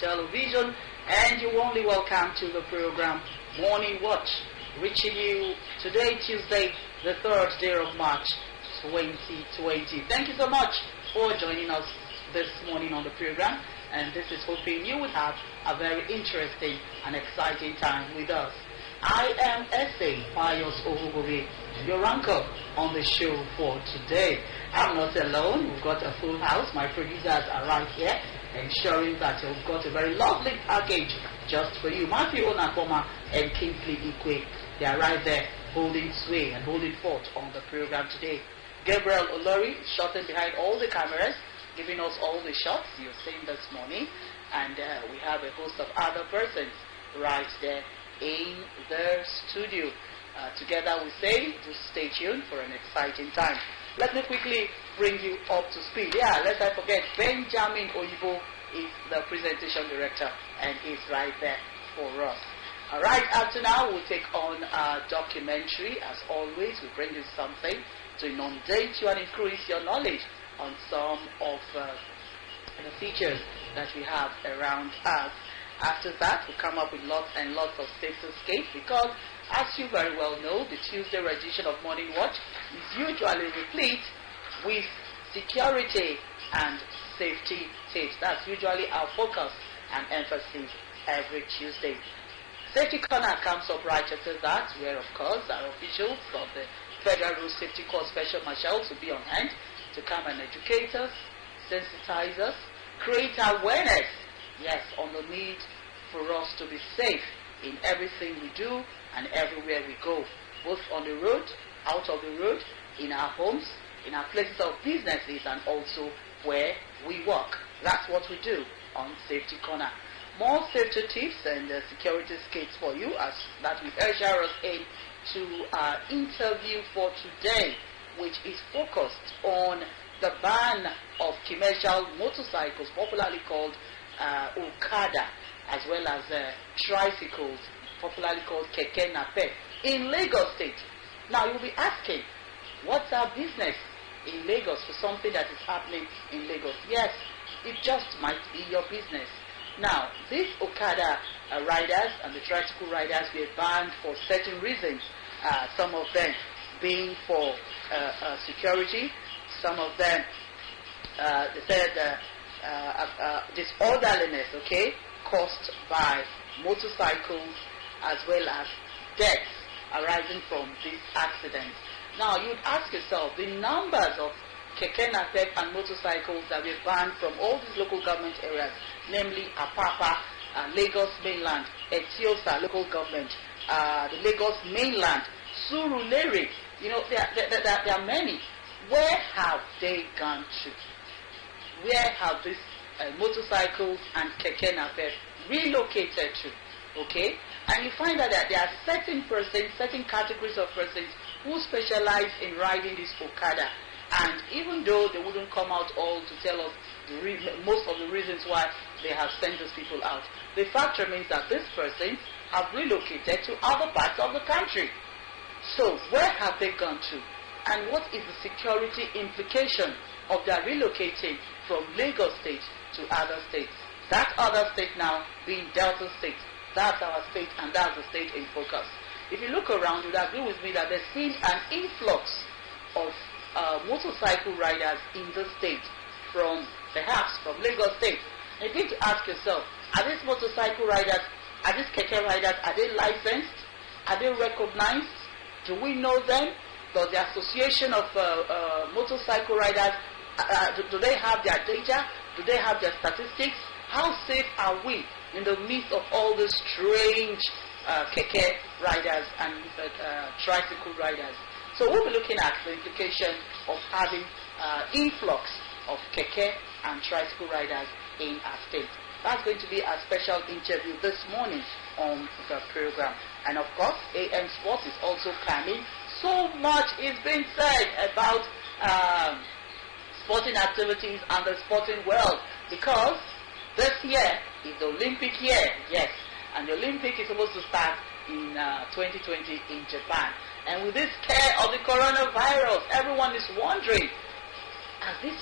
television, and you're warmly welcome to the program Morning Watch, reaching you today, Tuesday, the 3rd day of March, 2020. Thank you so much for joining us this morning on the program, and this is hoping you will have a very interesting and exciting time with us. I am S.A. Pius Ohugobe, your anchor on the show for today. I'm not alone. We've got a full house. My producers are right here, ensuring that you've got a very lovely package just for you. Matthew Onakoma and Kingsley Ikwe, they are right there holding sway and holding fort on the program today. Gabriel Olori shooting behind all the cameras, giving us all the shots you've seen this morning. And we have a host of other persons right there in the studio. Together we say to stay tuned for an exciting time. Let me quickly bring you up to speed. Let's not forget, Benjamin Oyibo is the presentation director, and he's right there for us. Right after now, we'll take on a documentary. As always, we bring you something to inundate you and increase your knowledge on some of the features that we have around us. After that, we'll come up with lots and lots of safety, because as you very well know, the Tuesday edition of Morning Watch is usually replete with security and safety tips. That's usually our focus and emphasis every Tuesday. Safety Corner comes up right after that, where of course our officials of the Federal Road Safety Corps Special Marshals will be on hand to come and educate us, sensitize us, create awareness, yes, on the need for us to be safe in everything we do and everywhere we go, both on the road, out of the road, in our homes, in our places of businesses, and also where we work. That's what we do on Safety Corner. More safety tips and security skates for you, as that we usher us in to our interview for today, which is focused on the ban of commercial motorcycles, popularly called Okada, as well as tricycles, popularly called Keke Napep, in Lagos State. Now you'll be asking, what's our business in Lagos for something that is happening in Lagos? Yes, it just might be your business. Now, these Okada riders and the tricycle riders were banned for certain reasons, some of them being for security, some of them, they said, disorderliness, caused by motorcycles, as well as deaths arising from these accidents. Now, you'd ask yourself, the numbers of Keke Napep and motorcycles that were banned from all these local government areas, namely Apapa, Lagos Mainland, Etiosa local government, the Lagos Mainland, Surulere, there are many. Where have they gone to? Where have these motorcycles and Keke Napep relocated to? And you find that there are certain persons, certain categories of persons who specialize in riding this Okada. And even though they wouldn't come out all to tell us most of the reasons why they have sent those people out, the fact remains that these persons have relocated to other parts of the country. So where have they gone to? And what is the security implication of their relocating from Lagos State to other states? That other state now being Delta State. That's our state, and that's the state in focus. If you look around, you'd agree with me that there's seen an influx of motorcycle riders in the state, perhaps from Lagos State. And you need to ask yourself, are these motorcycle riders, are these Keke riders, are they licensed? Are they recognized? Do we know them? Does the Association of Motorcycle Riders, do they have their data? Do they have their statistics? How safe are we in the midst of all these strange Keke riders and tricycle riders? So we'll be looking at the implication of having influx of Keke and tricycle riders in our state. That's going to be a special interview this morning on the program. And of course, AM Sports is also coming. So much is being said about sporting activities and the sporting world, because this year is the Olympic year, yes, and the Olympic is supposed to start in 2020 in Japan. And with this scare of the coronavirus, everyone is wondering, is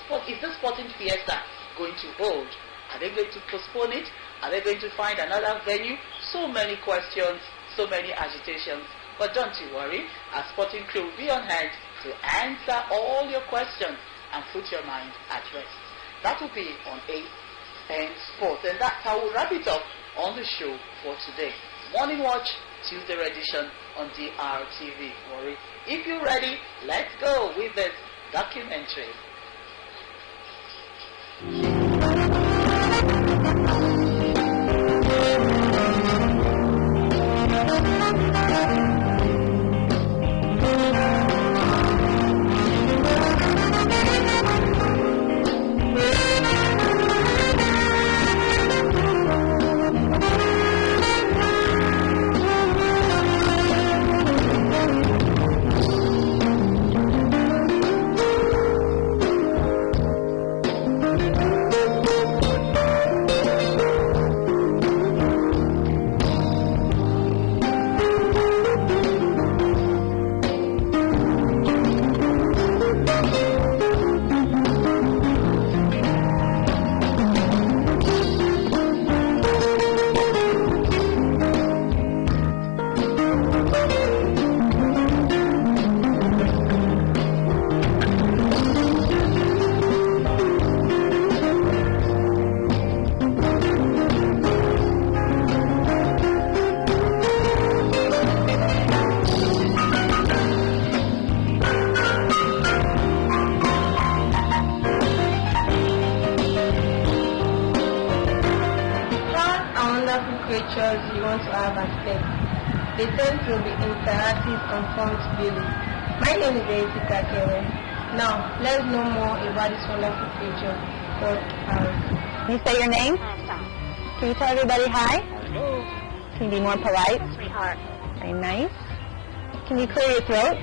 this sporting fiesta going to hold? Are they going to postpone it? Are they going to find another venue? So many questions, so many agitations. But don't you worry, our sporting crew will be on hand to answer all your questions and put your mind at rest. That will be on AN Sports. And that's how we'll wrap it up on the show for today. Morning Watch, Tuesday edition on DRTV. Worry. If you're ready, let's go with this documentary. Creatures you want to have as pets. They tend to be interactive and fun to be with. My name is Jessica Kere. Now, let's know more about this wonderful creature called parrot. Can you say your name? Can you tell everybody hi? Hello. Can you be more polite? Sweetheart. Very nice. Can you clear your throat?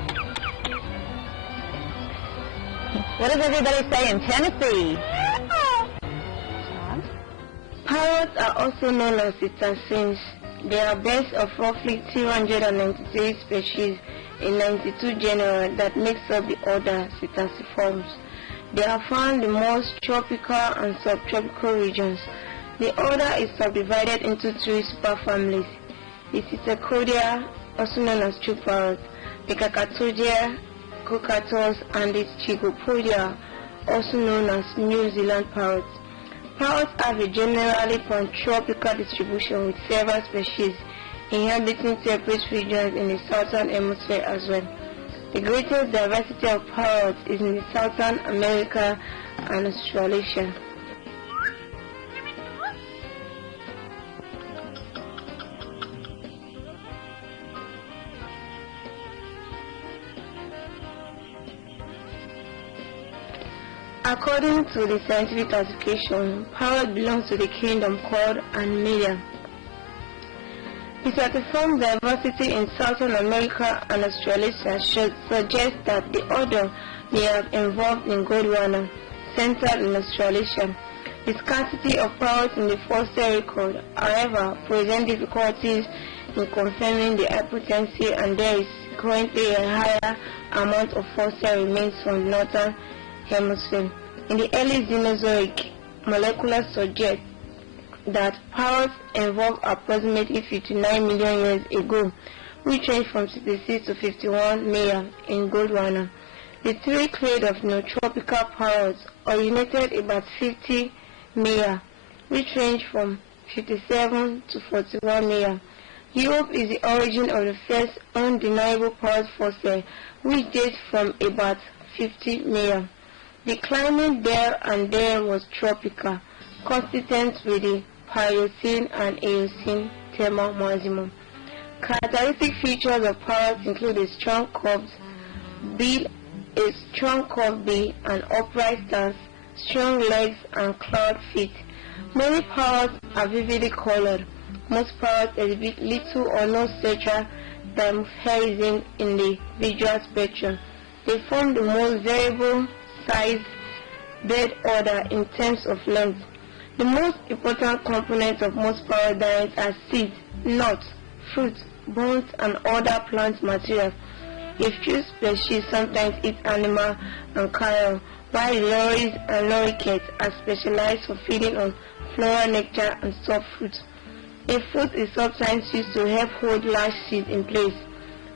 What does everybody say in Tennessee? Parrots are also known as cetaceans. They are birds of roughly 293 species in 92 genera that makes up the order Cetaciformes. They are found in most tropical and subtropical regions. The order is subdivided into three superfamilies: the Psittacoidea, also known as true parrot, the Cacatoidea, cockatoos, and the Stygopodia, also known as New Zealand parrots. Parrots have a generally pantropical distribution with several species inhabiting separate regions in the southern hemisphere as well. The greatest diversity of parrots is in the Southern America and Australasia. According to the scientific classification, parrot belongs to the kingdom called Animalia. Psittaciform diversity in Southern America and Australasia should suggest that the order may have evolved in Gondwana, centered in Australasia. The scarcity of parrots in the fossil record, however, presents difficulties in confirming the hypothesis, and there is currently a higher amount of fossil remains from the northern hemisphere. In the early Cenozoic, molecular suggests that parrots evolved approximately 59 million years ago, which ranged from 66 to 51 million in Gondwana. The three clade of neotropical parrots originated about 50 million, which ranged from 57 to 41 million. Europe is the origin of the first undeniable parrot fossil, which dates from about 50 million. The climate there and then was tropical, consistent with the Pliocene and Eocene thermal maximum. Characteristic features of parrots include a strong curved bill, an upright stance, strong legs, and clawed feet. Many parrots are vividly colored. Most parrots exhibit little or no central dimorphism in the visual spectrum. They form the most variable size bird order in terms of length. The most important components of most parrot diets are seeds, nuts, fruits, bones, and other plant material. A few species sometimes eat animal and carrion, while lories and lorikeets are specialized for feeding on floral nectar, and soft fruit. A fruit is sometimes used to help hold large seeds in place.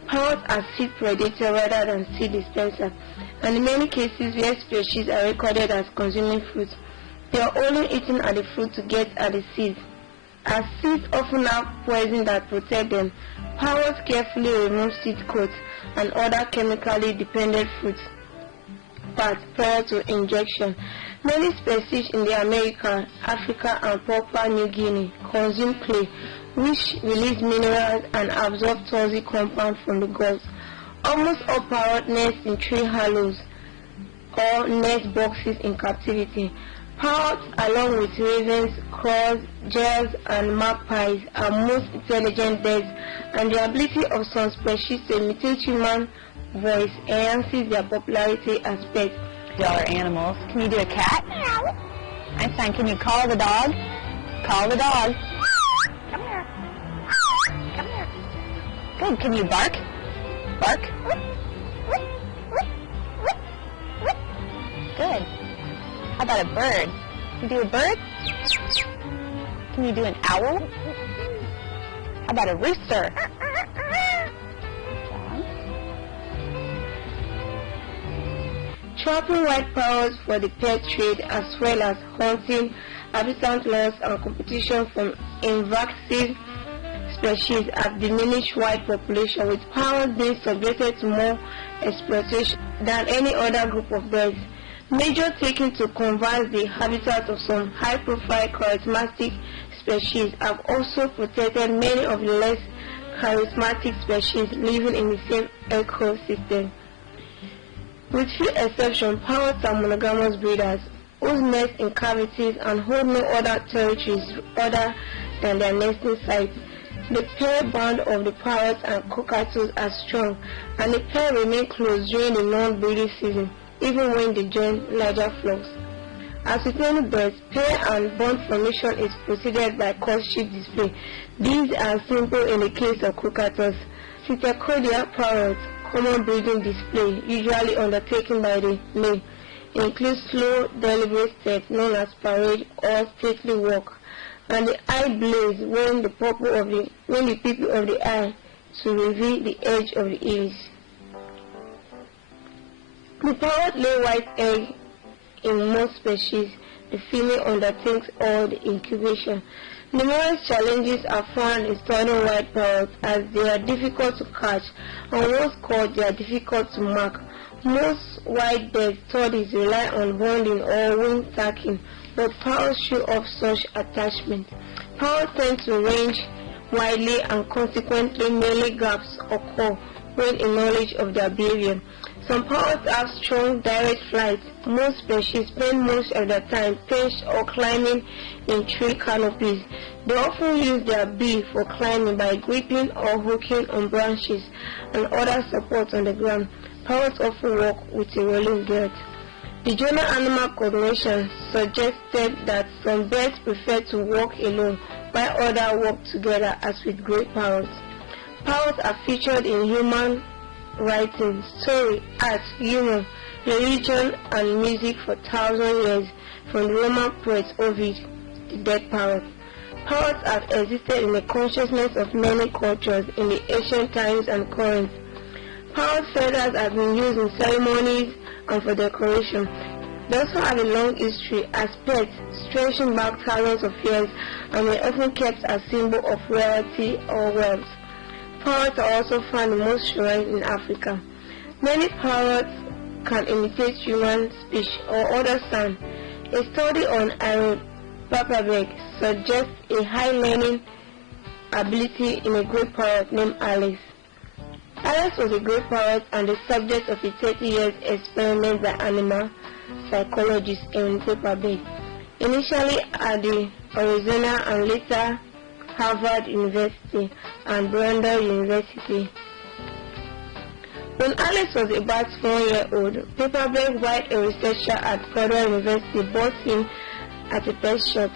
Parrots are seed predator rather than seed dispenser, and in many cases rare species are recorded as consuming fruit. They are only eating at the fruit to get at the seeds. As seeds often have poison that protect them, parrots carefully remove seed coats and other chemically dependent fruits parts prior to injection. Many species in the Americas, Africa, and Papua New Guinea consume clay, which release minerals and absorb toxic compounds from the gulls. Almost all parrots nest in tree hollows or nest boxes in captivity. Parrots, along with ravens, crows, jays, and magpies, are most intelligent birds, and the ability of some species to imitate human voice enhances their popularity as pets. Dollar animals. Can you do a cat? Einstein, can you call the dog? Call the dog. Come here. Come here. Good. Can you bark? Bark. Good. How about a bird? Can you do a bird? Can you do an owl? How about a rooster? Trapping white parrots for the pet trade, as well as hunting, habitat loss, and competition from invasive species have diminished white population, with parrots being subjected to more exploitation than any other group of birds. Measures taken to conserve the habitat of some high-profile charismatic species have also protected many of the less charismatic species living in the same ecosystem. With few exceptions, parrots are monogamous breeders whose nest in cavities and hold no other territories other than their nesting sites. The pair bond of the parrots and cockatoos are strong, and the pair remain close during the non-breeding season, even when they join larger flocks. As with many birds, pair and bond formation is preceded by courtship display. These are simple in the case of cockatoos. Psittacodia parrots, common breeding display, usually undertaken by the male, includes slow, deliberate steps known as parade or stately walk, and the eye blaze when the pupil of the eye to reveal the edge of the iris. The parrot lay white egg in most species. The female undertakes all the incubation. Numerous challenges are found in studying white parrots, as they are difficult to catch, and once caught they are difficult to mark. Most white bird studies rely on bonding or wing tacking, but parrots show off such attachment. Parrots tend to range widely, and consequently many gaps occur when in knowledge of their behavior. Some parrots have strong direct flight. Most species spend most of their time perched or climbing in tree canopies. They often use their beak for climbing by gripping or hooking on branches and other supports on the ground. Parrots often walk with a rolling gait. The Journal Animal Cognition suggested that some birds prefer to walk alone while others walk together, as with great parrots. Parrots are featured in human writing, story, art, humor, religion, and music for thousands years, from the Roman poet Ovid, the dead parrot. Parrots have existed in the consciousness of many cultures in the ancient times and current. Parrot feathers have been used in ceremonies and for decoration. They also have a long history as pets, stretching back thousands of years, and were often kept as symbol of royalty or wealth. Parrots are also found in most shrines in Africa. Many parrots can imitate human speech or other sound. A study on Aaron Paperberg suggests a high learning ability in a great parrot named Alice. Alice was a great parrot and the subject of a 30 years experiment by animal psychologist Aaron Paperberg, initially at the Arizona and later Harvard University and Brandon University. When Alice was about 4-year-old, Paperberg, while a researcher at Purdue University, bought him at a pet shop.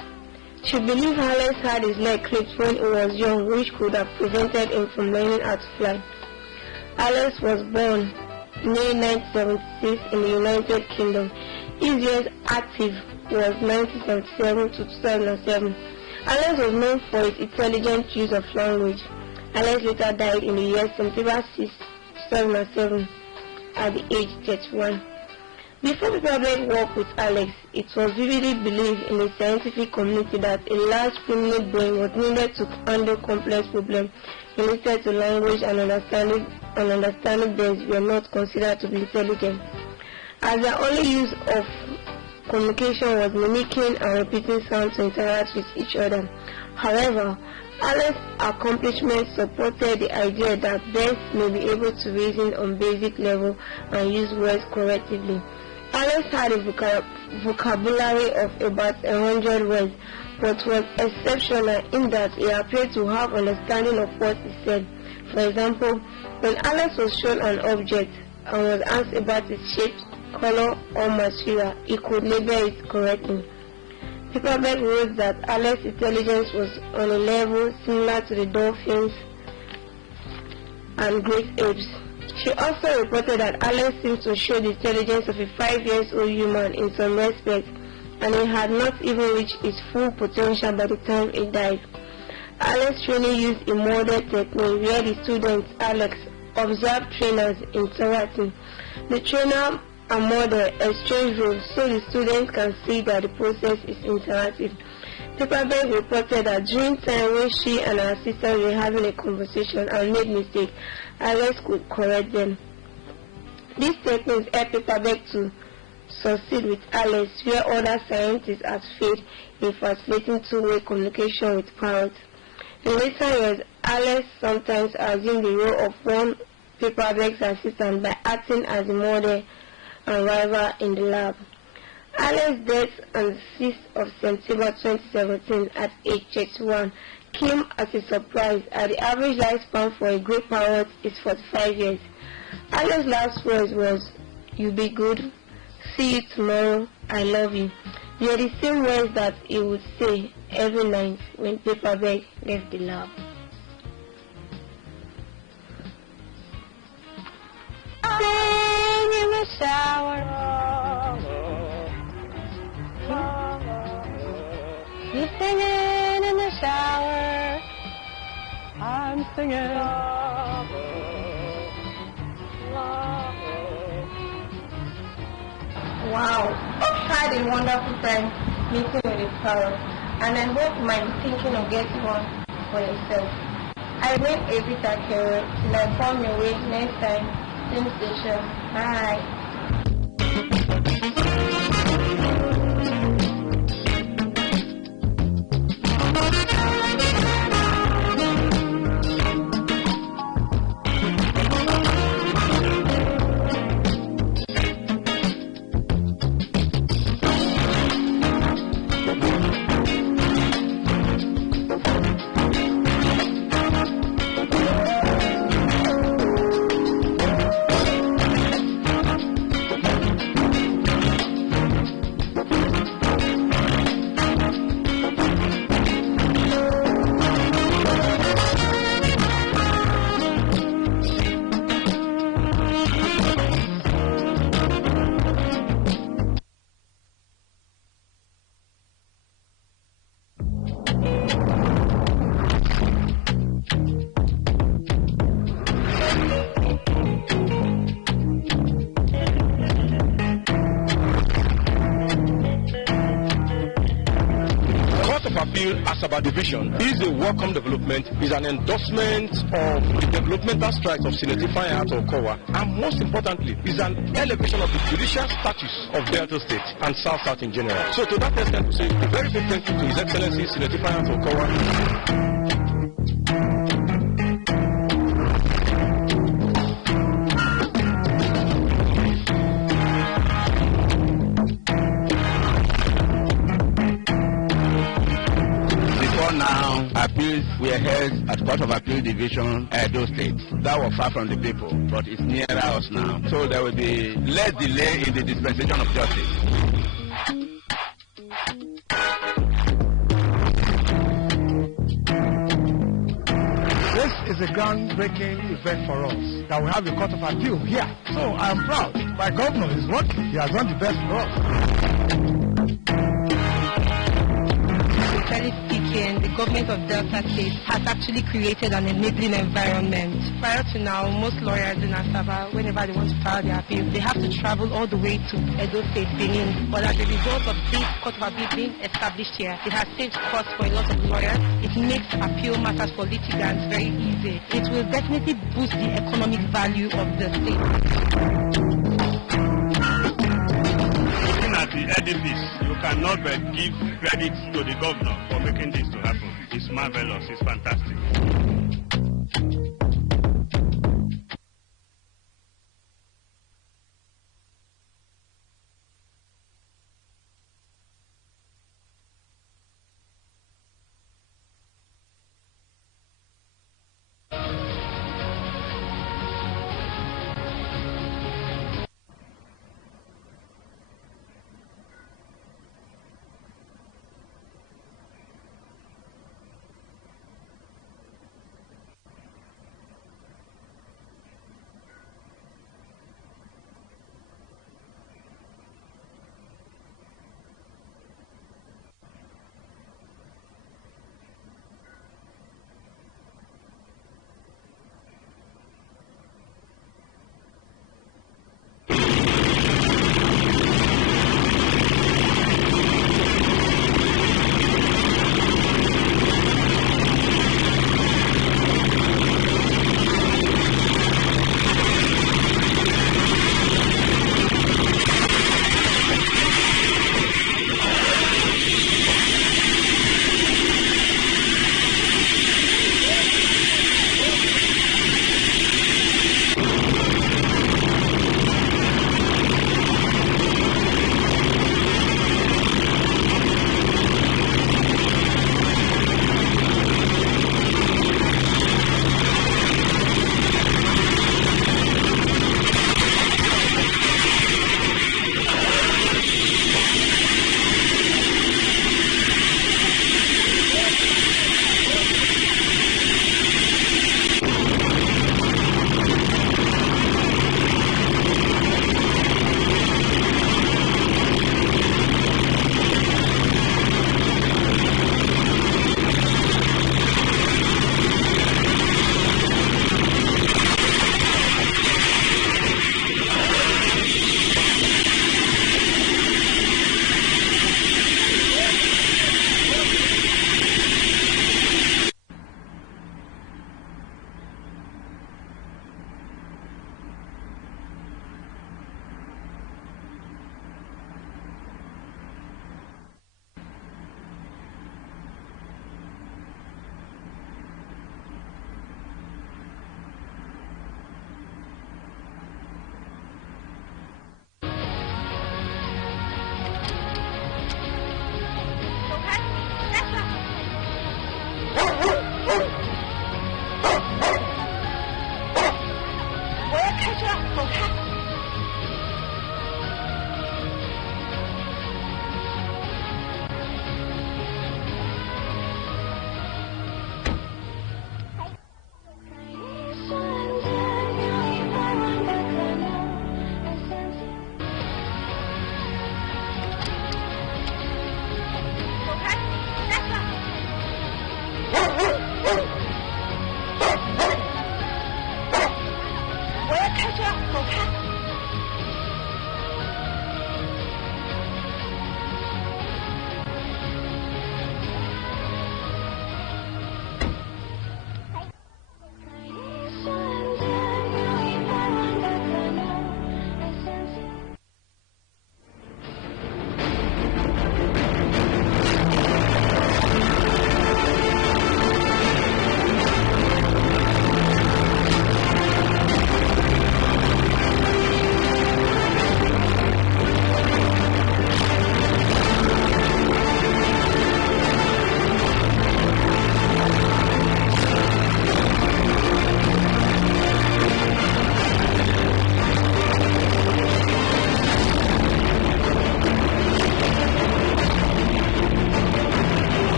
She believed Alice had his leg clipped when he was young, which could have prevented him from learning how to fly. Alice was born May 1976 in the United Kingdom. His years active was 1977 to 2007. Alex was known for his intelligent use of language. Alex later died in the year September 6, 2007 at the age 31. Before Paperberg worked with Alex, it was vividly believed in the scientific community that a large criminal brain was needed to handle complex problems related to language and understanding brains were not considered to be intelligent, as their only use of communication was mimicking and repeating sounds to interact with each other. However, Alex's accomplishments supported the idea that birds may be able to reason on basic level and use words correctly. Alex had a vocabulary of about 100 words, but was exceptional in that he appeared to have understanding of what he said. For example, when Alex was shown an object and was asked about its shape, color, or material, he could label it correctly. Paperberg wrote that Alex's intelligence was on a level similar to the dolphins and great apes. She also reported that Alex seemed to show the intelligence of a 5-year-old human in some respects, and he had not even reached his full potential by the time he died. Alex's training used a model technique where the students, Alex, observed trainers interacting. The trainer and model exchange roles so the students can see that the process is interactive. Paperberg reported that during time when she and her assistant were having a conversation and made mistakes, Alex could correct them. These techniques helped Paperberg to succeed with Alex, where other scientists had failed in facilitating two-way communication with parrots. In later years, Alex sometimes assumed the role of one Paperberg's assistant by acting as a model and rival in the lab. Alex's death on the 6th of September 2017 at age 31 came as a surprise, as the average lifespan for a grey parrot is 45 years. Alex's last words was, "You be good, see you tomorrow, I love you." They are the same words that he would say every night when Paperberg left the lab. Sing in the shower. You're singing in the shower. I'm singing. Wow, I've had a wonderful time meeting with the parrot, and I hope you might be thinking of getting one for yourself. I remain a bit accurate till I come your way next time. Same station. Bye. Appeal Asaba Division is a welcome development, is an endorsement of the developmental strides of Senator Ifeanyi Okowa, and most importantly, is an elevation of the judicial status of Delta State and South in general. So to that extent, we say a very big thank you to His Excellency Senator Ifeanyi Okowa. Appeals were held at Court of Appeal Division, Edo State. That was far from the people, but it's nearer us now. So there will be less delay in the dispensation of justice. This is a groundbreaking event for us that we have a court of appeal here. So I am proud. My governor is working. He has done the best for us. Sincerely speaking, the government of Delta State has actually created an enabling environment. Prior to now, most lawyers in Asaba, whenever they want to file their appeal, they have to travel all the way to Edo State, Benin. But as a result of this court of appeal being established here, it has saved costs for a lot of lawyers. It makes appeal matters for litigants very easy. It will definitely boost the economic value of the state. At the edifice, you cannot but give credit to the governor for making this to happen. It's marvelous, it's fantastic.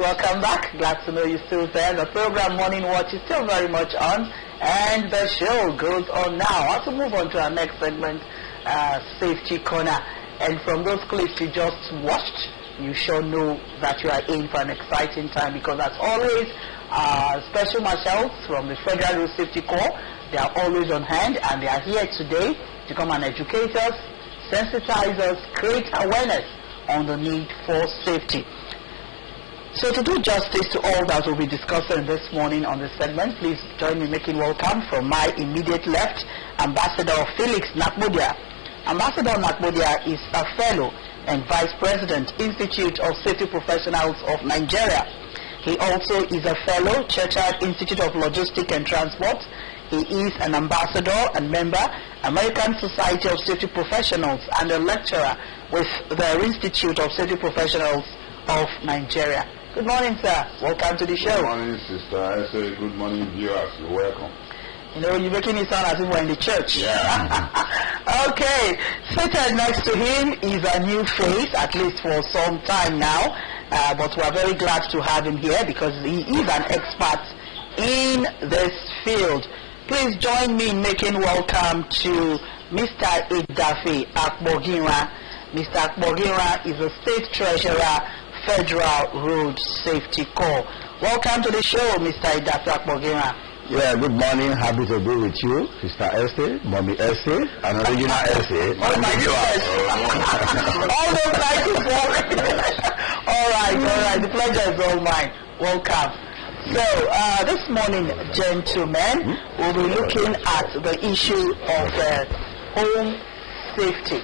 welcome back. Glad to know you're still there. The program Morning Watch is still very much on, and the show goes on now. I want to move on to our next segment, Safety Corner. And from those clips you just watched, you sure know that you are in for an exciting time, because as always, special marshals from the Federal Road Safety Corps, they are always on hand, and they are here today to come and educate us, sensitize us, create awareness on the need for safety. So to do justice to all that we'll be discussing this morning on this segment, please join me making welcome from my immediate left, Ambassador Felix Nakmodia. Ambassador Nakmodia is a fellow and Vice President, Institute of Safety Professionals of Nigeria. He also is a fellow, Churchard Institute of Logistics and Transport. He is an ambassador and member, American Society of Safety Professionals, and a lecturer with the Institute of Safety Professionals of Nigeria. Good morning, sir. Welcome to the show. Good morning, Sister. I say good morning, viewers. You're welcome. You know, you're making it sound as if we're in the church. Yeah. Okay. Seated next to him is a new face, at least for some time now. But we're very glad to have him here because he is an expert in this field. Please join me in making welcome to Mr. Idafe Akpoginwa. Mr. Akpoginwa is a State Treasurer, Federal Road Safety Corps. Welcome to the show, Mr. Idafe Akpoginwa. Yeah, good morning. Happy to be with you, Sister Esther, Mommy Esther, and original Esther. Oh my goodness. All those titles. All right. The pleasure is all mine. Welcome. So, this morning, gentlemen, we'll be looking at the issue of home safety.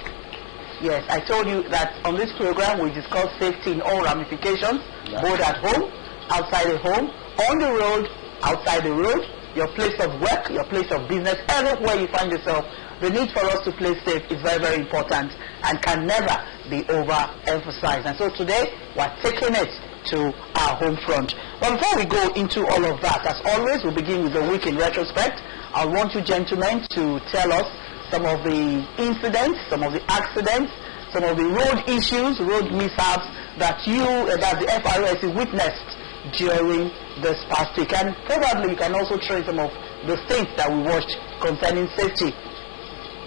Yes, I told you that on this program we discuss safety in all ramifications, both at home, outside the home, on the road, outside the road, your place of work, your place of business, everywhere you find yourself. The need for us to play safe is very, very important and can never be overemphasized. And so today, we're taking it to our home front. But before we go into all of that, as always, we'll begin with the week in retrospect. I want you gentlemen to tell us some of the incidents, some of the accidents, some of the road issues, road mishaps that that the FRSC witnessed during this past week. And probably you can also trace some of the things that we watched concerning safety.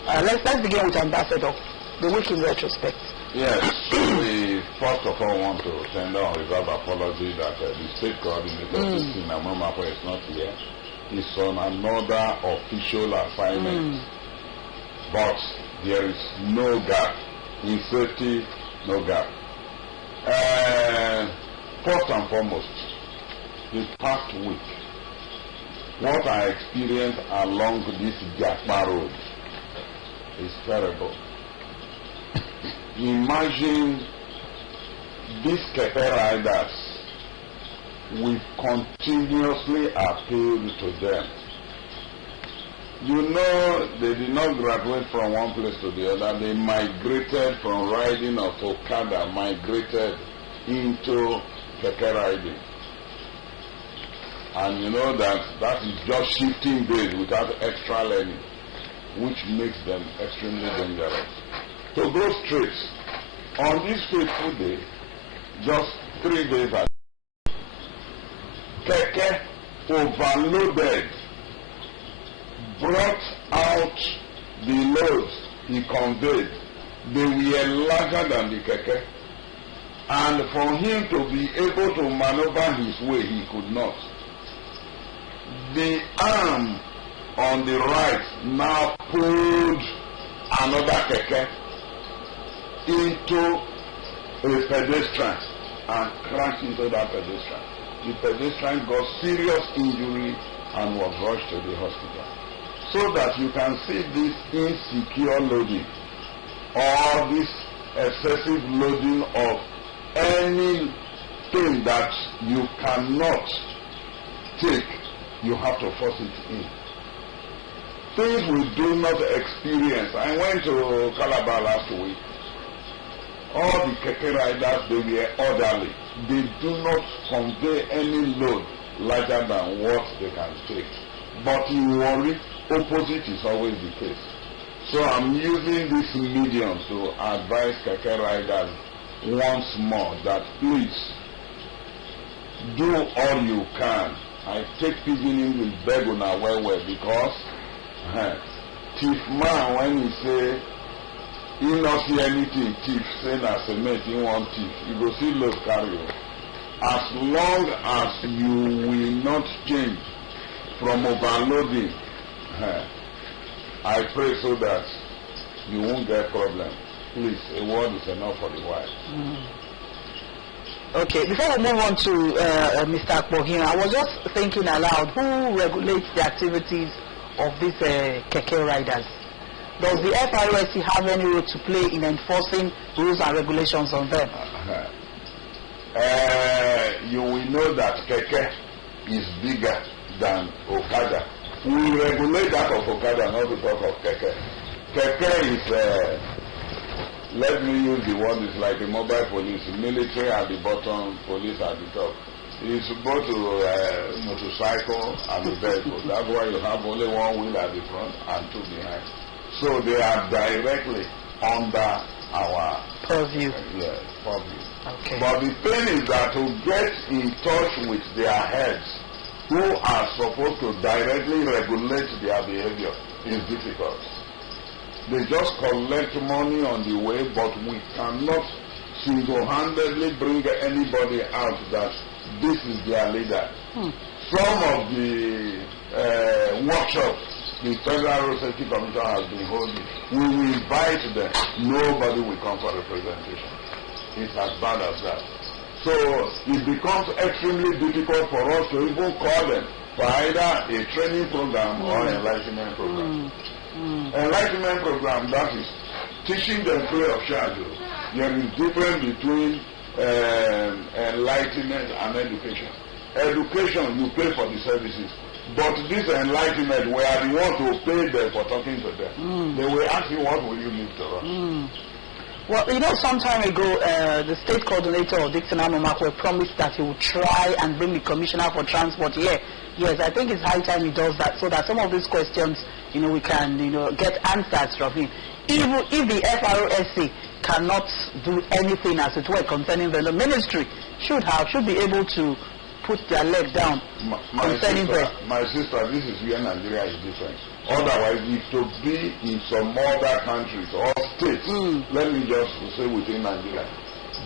Let's begin with Ambassador, the week in retrospect. Yes, we first of all want to send out a reserve apology that the state coordinator, Christina Momapo, is not here. He's on another official assignment. But there is no gap. In safety, no gap. First and foremost, this past week, what I experienced along this Japa road is terrible. Imagine these Kepe riders, we continuously appealed to them. You know, they did not graduate from one place to the other. They migrated from riding of Okada, migrated into Keke riding. And you know that is just shifting days without extra learning, which makes them extremely dangerous. To go straight, on this fateful day, just 3 days ago, Keke overloaded, brought out the loads he conveyed. They were larger than the Keke. And for him to be able to maneuver his way, he could not. The arm on the right now pulled another Keke into a pedestrian and crashed into that pedestrian. The pedestrian got serious injury and was rushed to the hospital. So that you can see this insecure loading or this excessive loading of anything that you cannot take, you have to force it in. Things we do not experience. I went to Calabar last week. All the Keke riders, they were orderly. They do not convey any load larger than what they can take. But in Warri, opposite is always the case. So I'm using this medium to advise Keke riders once more that please do all you can. I take pidgin English beg una well because thief man when he say he not see anything thief say na cement he want thief, you go see load carry you. As long as you will not change from overloading, I pray so that you won't get problem. Please, a word is enough for the while. Okay, before we move on to Mr. Akpohira, I was just thinking aloud, who regulates the activities of these keke riders? Does the FRSC have any role to play in enforcing rules and regulations on them? You will know that keke is bigger than Okada. We regulate that of Okada, not to talk of keke. Keke is, let me use the word, it's like a mobile police, military at the bottom, police at the top. It's both motorcycle and the vehicle. That's why you have only one wheel at the front and two behind. So they are directly under our purview. Yes, purview. Okay. But the thing is that to get in touch with their heads, who are supposed to directly regulate their behavior, is difficult. They just collect money on the way, but we cannot single-handedly bring anybody out that this is their leader. Some of the workshops the Federal Road Safety Commission has been holding, we will invite them. Nobody will come for representation. It's as bad as that. So it becomes extremely difficult for us to even call them for either a training program or an enlightenment program. Enlightenment program, that is teaching them free of charge. There is difference between enlightenment and education. Education, you pay for the services. But this enlightenment, we are the ones who pay them for talking to them. They will ask you, what will you give to us? Well, you know, some time ago, the state coordinator of Dixon Amomakwe promised that he would try and bring the commissioner for transport here. Yes, I think it's high time he does that, so that some of these questions, you know, we can, you know, get answers from him. Even if the FRSC cannot do anything as it were concerning the ministry, should be able to put their leg down concerning them. My sister, this is where Nigeria is different. Otherwise, if to be in some other countries or states, let me just say within Nigeria,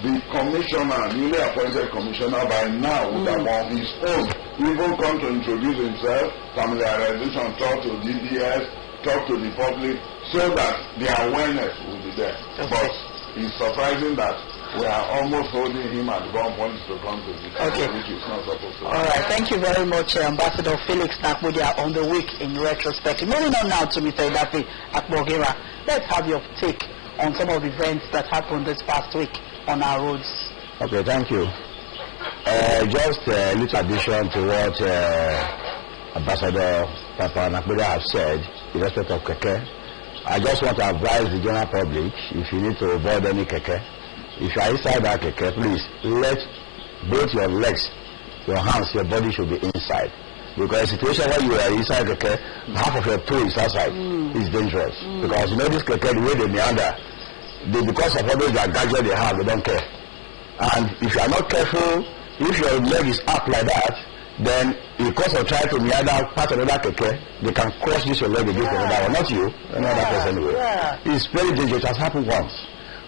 the commissioner, newly appointed commissioner by now would have on his own even come to introduce himself, familiarization, talk to DDS, talk to the public, so that the awareness will be there. Okay. But it's surprising that we are almost holding him at gunpoint to come to this, which is not supposed to. All right, thank you very much, Ambassador Felix Nakmudia, on the week in retrospect. Moving on now to Mr. Idafe Akpohira. Let's have your take on some of the events that happened this past week on our roads. Okay, thank you. Just a little addition to what Ambassador Papa Nakmudia has said in respect of keke. I just want to advise the general public, if you need to avoid any keke, if you are inside that keke, please let both your legs, your hands, your body should be inside. Because a situation where you are inside keke, half of your toe is outside, is dangerous. Because you know this keke, the way they meander, because of all those gadgets they have, they don't care. And if you are not careful, if your leg is up like that, then because of trying to meander part of another keke, they can cross this your leg against another one, not you, another person anyway. It's very dangerous. It has happened once.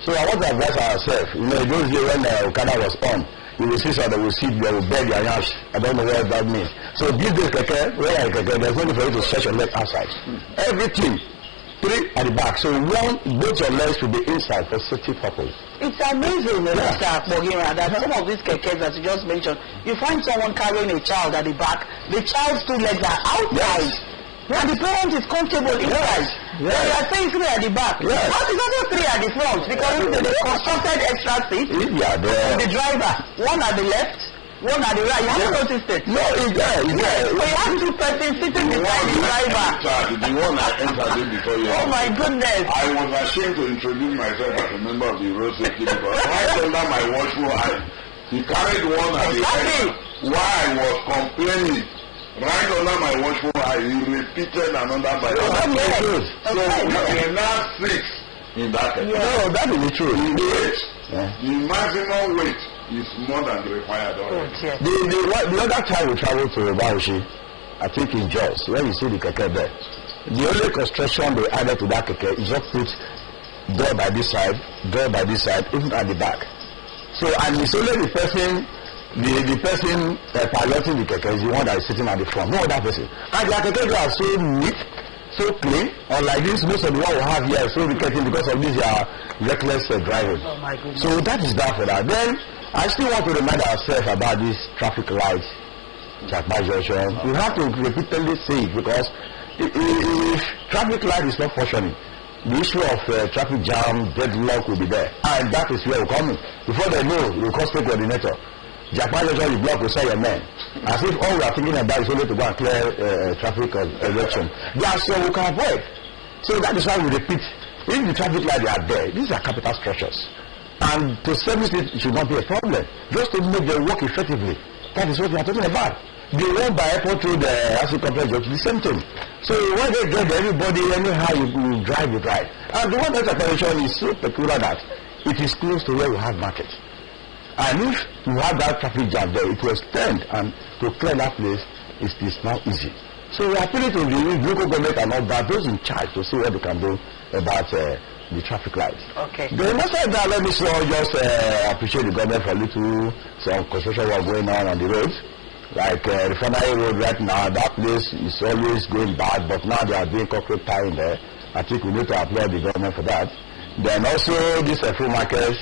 So I want to advise ourselves. You know, those days when Okada was on, you will see some that will sit there, will beg your yash. I don't know what that means. So these days, keke, there's no need for you to stretch your leg outside. Everything, three at the back. So both your legs will be inside for safety purpose. It's amazing, Mr. Akpohira, that some of these kekes that you just mentioned, you find someone carrying a child at the back, the child's two legs are outside. And the parent is comfortable inside. So you are saying three at the back. But it's also three at the front, because they constructed extra seats for the driver. One at the left, one at the right. You haven't noticed it? No, it's there. It's there. So you have two persons sitting beside the driver. The one I entered in before you. Oh my goodness. I was ashamed to introduce myself as a member of the road safety because right under my watchful eye, he carried one at the end. While I was complaining, right under my watchful eye, he repeated another by another. So we are now 6 in that keke. No, that is true. The weight, the maximum weight is more than the required already. Yes. The other time we traveled to Bauchi, I think in Jos, when you see the keke there, the only construction they added to that keke is just put door by this side, even at the back. So, and it's only the person, the person piloting the keke is the one that is sitting at the front, no other person. And the keke are so neat, so clean, unlike this, most of the one we have here is so wicked because of this reckless driving. Oh my goodness. So that is that for that. Then, I still want to remind ourselves about this traffic lights, Jakpa Junction. We have to repeatedly say it because if traffic light is not functioning, the issue of traffic jam, deadlock will be there. And that is where we're coming. Before they know, we'll call state coordinator. Jakpa Junction is blocked, will send your men. As if all we are thinking about is only to go and clear traffic election. There are some we can avoid. So that is why we repeat, if the traffic lights are there, these are capital structures. And to service it should not be a problem. Just to make them work effectively. That is what we are talking about. The one by airport through the ASU complex is the same thing. So when they get there, everybody, anyhow you drive, you drive. And the one that operation is so peculiar that it is close to where we have market. And if you have that traffic jam there, it will extend, and to clear that place is now easy. So we are appealing to the local government and all that, those in charge, to see what they can do about the traffic lights. Okay. Then aside that, let me just appreciate the government for some construction work going on the roads. Like Refinery Road right now, that place is always going bad, but now they are doing concrete tie in there. I think we need to applaud the government for that. Then also this full market,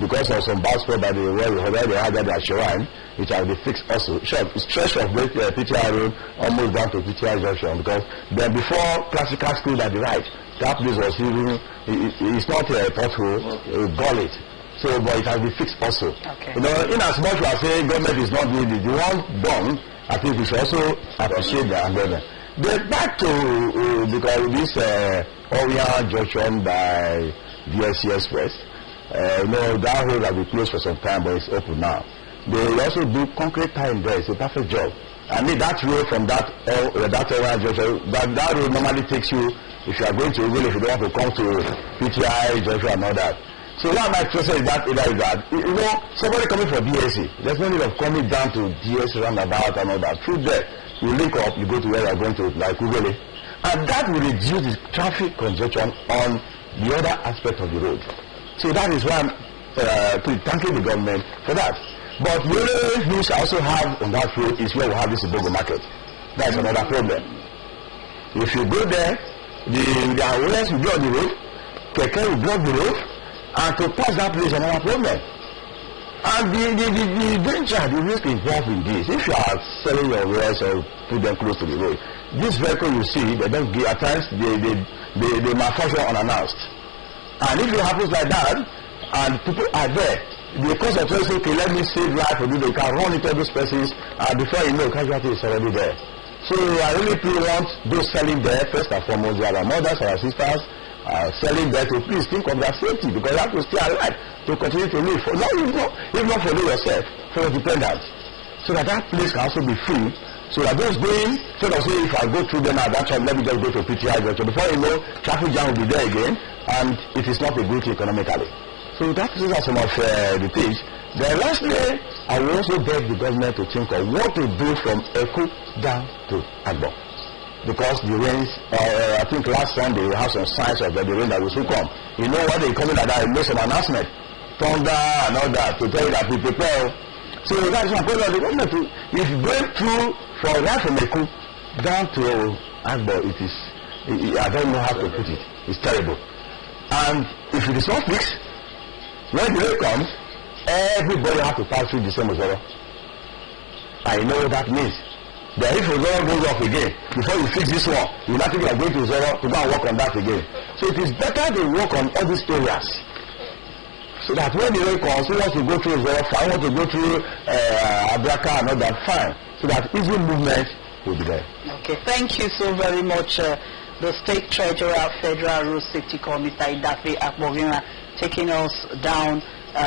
because of some bad spot that they already had at the shrine, which has been fixed also. Stretch of PTI Road almost down to PTI Junction, because then before classical school at the right, that place was even, it's not a pothole, a gullet. So, but it has been fixed also. Okay. You know, in as much as we are saying government is not doing it, the one done, I think we should also appreciate the government. Then back to, because this Oriya Junction by DSC Express, you know, that road has been closed for some time, but it's open now. They also do concrete time there. It's a perfect job. I mean, that road from that Oriya Junction, that road normally takes you, if you are going to, even if you don't want to come to PTI Junction and all that. So what my question is that, you know, somebody coming from DSC, there's no need of coming down to DSC roundabout and all that. Through there, you link up, you go to where you are going to, like Ugole. And that will reduce the traffic congestion on the other aspect of the road. So that is why I'm thanking the government for that. But the other thing we also have on that road is where we have this Ibogo market. That's another problem. If you go there, the awareness will be on the road, Keke will block the road, and to pass that place is another problem. And the danger, the risk involved in this, if you are selling your wares or put them close to the road, this vehicle you see, they don't give, at times they malfunction unannounced. And if it happens like that, and people are there, the cause of say, okay, let me save life or do they can run into those places, and before you know, casualty is already there. So I really want those selling there, first and foremost, our mothers, our sisters, selling there to please think of their safety, because you have to stay alive to continue to live. For, if not for yourself, for your dependents. So that place can also be free. So that those going, instead of saying if I go through them at that time, let me just go to PTI Junction. Before you know, traffic jam will be there again, and it is not a good thing economically. So that is some of the things. Then lastly, I will also beg the government to think of what to do from Eku down to Agbo. Because the rains, I think last Sunday we have some signs of the rain that will soon come. You know what they coming like that, make some announcement, thunder and all that, to tell you that we prepare. So that is why the government to, if going through from right from Eku down to Agbo, it is, I don't know how to put it, it's terrible. And if it is not fixed, when the rain comes, everybody has to pass through the same Ozoro. I know what that means. Then if Ozoro goes off again, before you fix this one, you not think you are going to Ozoro to go and work on that again. So it is better to work on all these areas. So that when the rain comes, who wants to go through Ozoro, fine, want to go through Abraka and all that, fine. So that easy movement will be there. Okay, thank you so very much. The State Treasurer, Federal Road Safety Committee, Idafe Akpogina, taking us down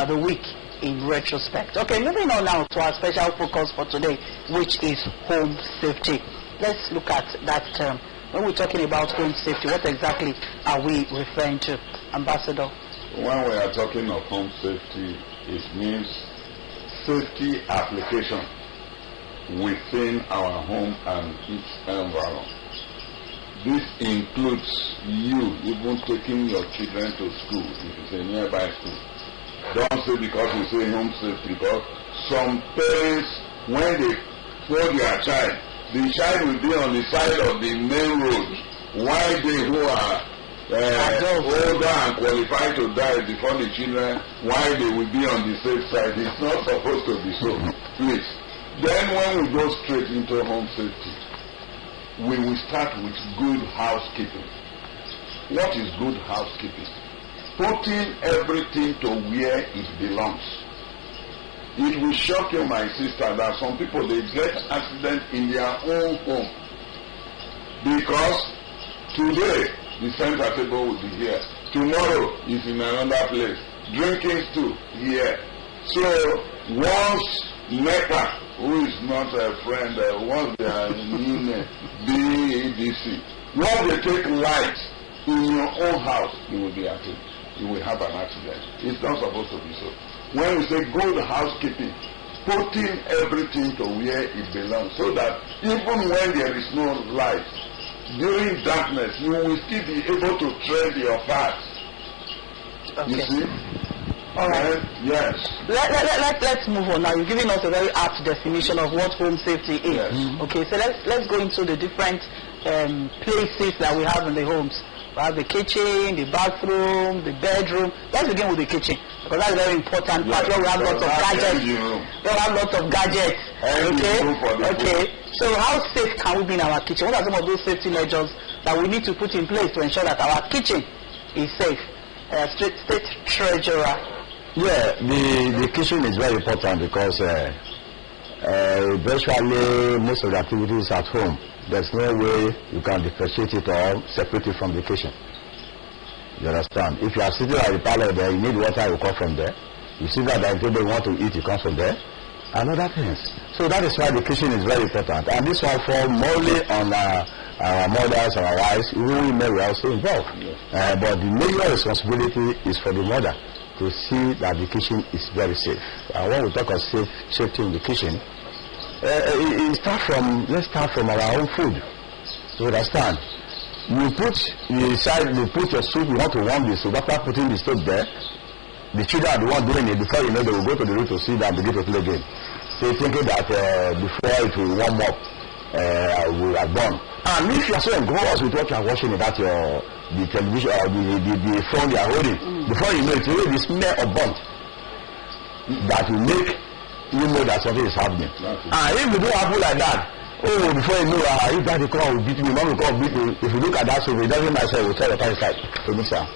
the week in retrospect. Okay, moving on now to our special focus for today, which is home safety. Let's look at that term, When we're talking about home safety, what exactly are we referring to, Ambassador? When we are talking of home safety, it means safety application within our home and its environment. This includes you even taking your children to school if it's a nearby school. Don't say because you say home safety, because some parents, when they throw their child, the child will be on the side of the main road, while they who are older and qualified to die before the children, while they will be on the safe side. It's not supposed to be so. Please. Then when we go straight into home safety, we will start with good housekeeping. What is good housekeeping? Putting everything to where it belongs. It will shock you, my sister, that some people, they get accident in their own home. Because today, the center table will be here. Tomorrow is in another place. Drinking too here. So once NEPA, who is not a friend, once they are in BEDC, once they take light in your own house, you will be accident. You will have an accident. It's not supposed to be so. When we say good housekeeping, putting everything to where it belongs, so that even when there is no light, during darkness, you will still be able to tread your path. Okay. You see? All right. Yes. Let's move on now. You're giving us a very apt definition of what home safety is. Yes. Okay, so let's go into the different places that we have in the homes. We have the kitchen, the bathroom, the bedroom. Let's begin with the kitchen, because that's a very important part where we have lots of gadgets. We have lots of gadgets. Okay. So how safe can we be in our kitchen? What are some of those safety measures that we need to put in place to ensure that our kitchen is safe? State Treasurer. Yeah, the kitchen is very important because virtually most of the activities at home, there's no way you can differentiate it or separate it from the kitchen. You understand? If you are sitting at the parlor there, you need water, you come from there. You sit at the table, you want to eat, you come from there. And other things. So that is why the kitchen is very important. And this one falls mostly on our mothers and our wives. Even women were also involved. But the major responsibility is for the mother to see that the kitchen is very safe. And when we talk of safety in the kitchen, let's start from our own food. You understand? You put your soup, you want to warm the soup. After putting the soup there, the children are the ones doing it. Before you know, they will go to the room to sit down and begin to play again. So thinking that before it will warm up, we are done. And if you are so engrossed with what you are watching about the television or the phone you are holding, before you know it, will be the smell of burnt that will make you know that something is happening. And if you don't happen like that, before you know, if daddy come will beat me, mom will come beat me. If you look at that, so it doesn't matter, we will tell the time inside to mix her,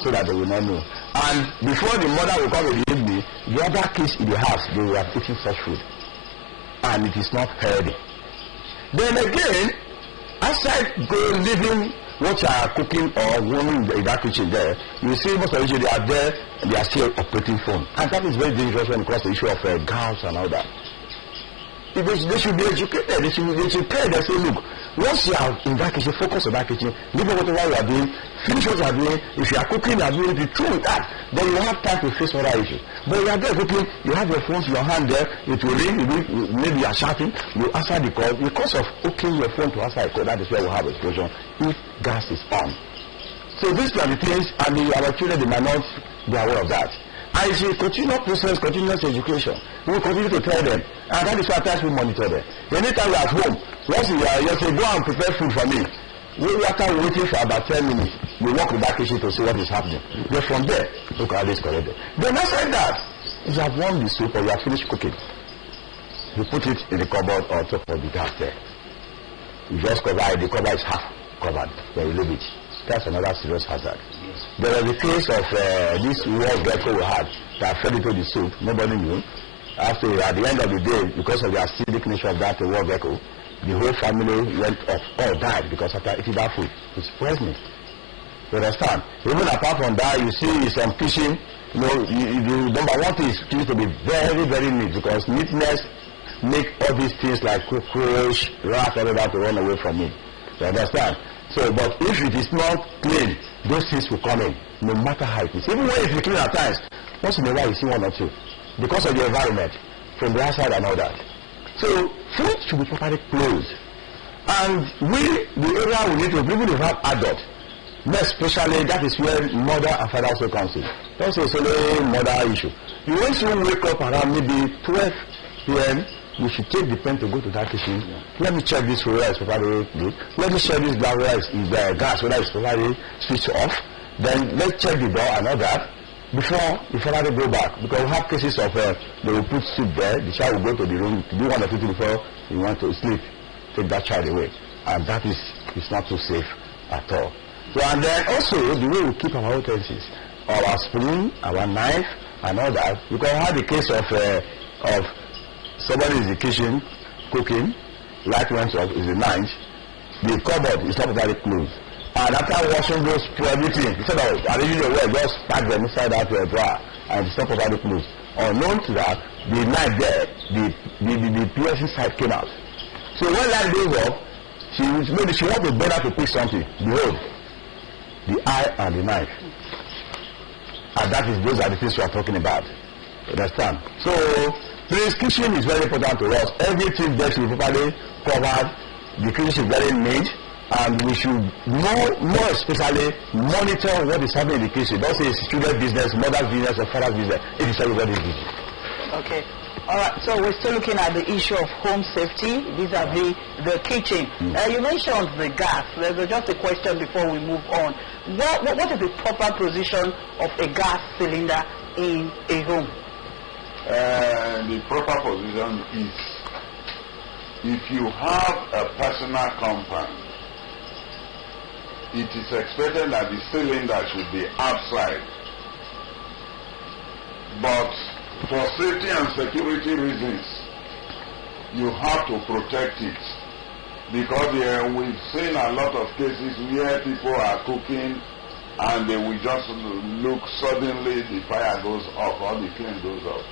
so that they will not know. And before the mother will come in the evening, the other kids in the house, they will have eaten such food, and it is not healthy. Then again, outside leaving what you are cooking or warming in that kitchen there, you see most of the they are there and they are still operating phone, and that is very dangerous when it comes to the issue of gas and all that. They should be educated. They should pay. They say, look, once you are in that kitchen, focus on that kitchen. Leave whatever you are doing. Finish what you are doing. If you are cooking, you are doing it through that. Then you have time to face other issues. But you are there cooking. You have your phone in your hand there. It will ring. Maybe you are shouting. You answer the call. Because of hooking your phone to answer the call, that is where we have explosion if gas is on. So these are the things, and our children, they might not be aware of that. And it's a continuous education. We will continue to tell them. And that is why we monitor them. Anytime we are at home, once you say, go and prepare food for me. After waiting for about 10 minutes, we walk to that kitchen to see what is happening. Then from there, look at this correct. Then outside that, if you have warmed the soup or you have finished cooking, you put it in the cupboard or top of the gas there. You just cover it, the cover is half covered, then you leave it. That's another serious hazard. There was a case of this war gecko we had that fell into the soup, nobody knew. After, at the end of the day, because of the acidic nature of that war gecko, the whole family went off, all died because after eating that food. It's poisoning. You understand? Even apart from that, you see some kitchen, the number one thing is to be very, very neat, because neatness make all these things like cockroach, rat, all that to run away from it. You understand? So, but if it is not clean, those things will come in, no matter how it is. Even when it is clean at times, once in a while you see one or two, because of the environment, from the outside and all that. So, food should be properly closed. And the area we need to, even if we have adults, more especially that is where mother and father also comes in. That's also a mother issue. You want to wake up around maybe 12 p.m., you should take the pen to go to that kitchen. Yeah. Let me check this whether it's properly good. Let me check this gas whether it's gas whether it's properly switched off. Then let's check the door and all that before the father go back. Because we have cases of they will put soup there, the child will go to the room to do one or two things before he wants to sleep. Take that child away. And that is not too safe at all. So, and then also the way we keep our utensils, our spoon, our knife and all that, because we have the case of somebody in the kitchen cooking, light went off, is the night, the cupboard is not very closed. And after washing those everything, instead of arranging the way, just pack them inside that drawer and it's not properly closed. Unknown to that, the knife there, the piercing side came out. So when light goes off, maybe she wants to better to pick something. Behold, the eye and the knife. And those are the things we are talking about. Understand? So this kitchen is very important to us. Everything that should be properly covered. The kitchen is very neat, and we should more especially monitor what is happening in the kitchen. Don't say it's children's business, mother's business, or father's business. It is everybody's business. Okay. All right. So we're still looking at the issue of home safety vis-a-vis the kitchen. You mentioned the gas. There's just a question before we move on. What is the proper position of a gas cylinder in a home? The proper position is, if you have a personal compound, it is expected that the cylinder should be outside. But for safety and security reasons, you have to protect it. Because we've seen a lot of cases where people are cooking and they will just look, suddenly the fire goes off or the flame goes off,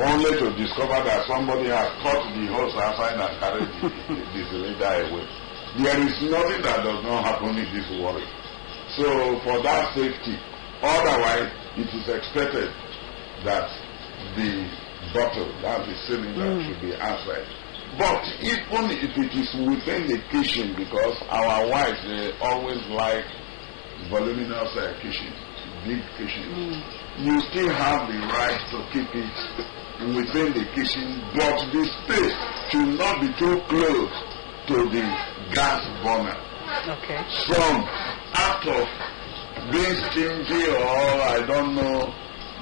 only to discover that somebody has cut the hose outside and carried the cylinder away. There is nothing that does not happen in this world. So for that safety, otherwise it is expected that the bottle, that the cylinder should be outside. But even if it is within the kitchen, because our wives, they always like voluminous kitchen, big kitchen, you still have the right to keep it within the kitchen, but the space should not be too close to the gas burner. Okay. Some act of being stingy, or I don't know,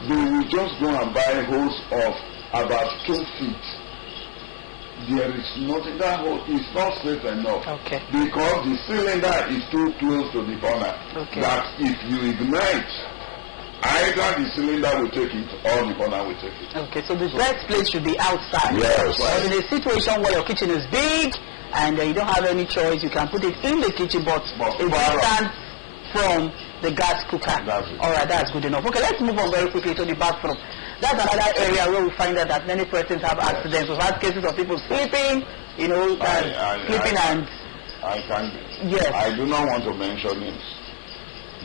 they will just go and buy a hose of about 2 feet. There is nothing, that hose is not safe enough. Okay. Because the cylinder is too close to the burner. Okay. That if you ignite, either the cylinder will take it or the burner will take it. Okay, so the best place should be outside. Yes. But in a situation where your kitchen is big and you don't have any choice, you can put it in the kitchen, but a distance from the gas cooker. All right, that's good enough. Okay, let's move on very quickly to the bathroom. That's another area where we find out that many persons have accidents. We've had cases of people sleeping, sleeping and... Yes. I do not want to mention names,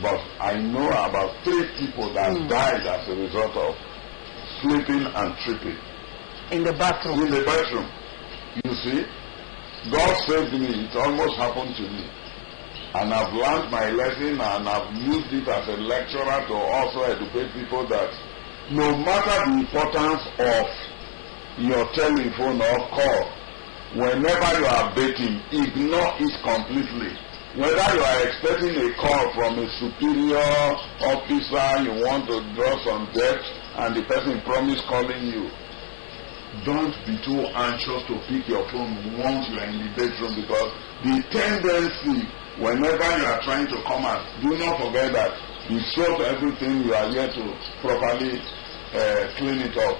but I know about 3 people that died as a result of sleeping and tripping. In the bathroom? In the bathroom. You see, God saved me. It almost happened to me. And I've learned my lesson, and I've used it as a lecturer to also educate people that no matter the importance of your telephone or call, whenever you are baking, ignore it completely. Whether you are expecting a call from a superior officer, you want to draw some debt, and the person promised calling you, don't be too anxious to pick your phone once you are in the bedroom, because the tendency, whenever you are trying to come out, do not forget that you soak everything, you are here to properly clean it up.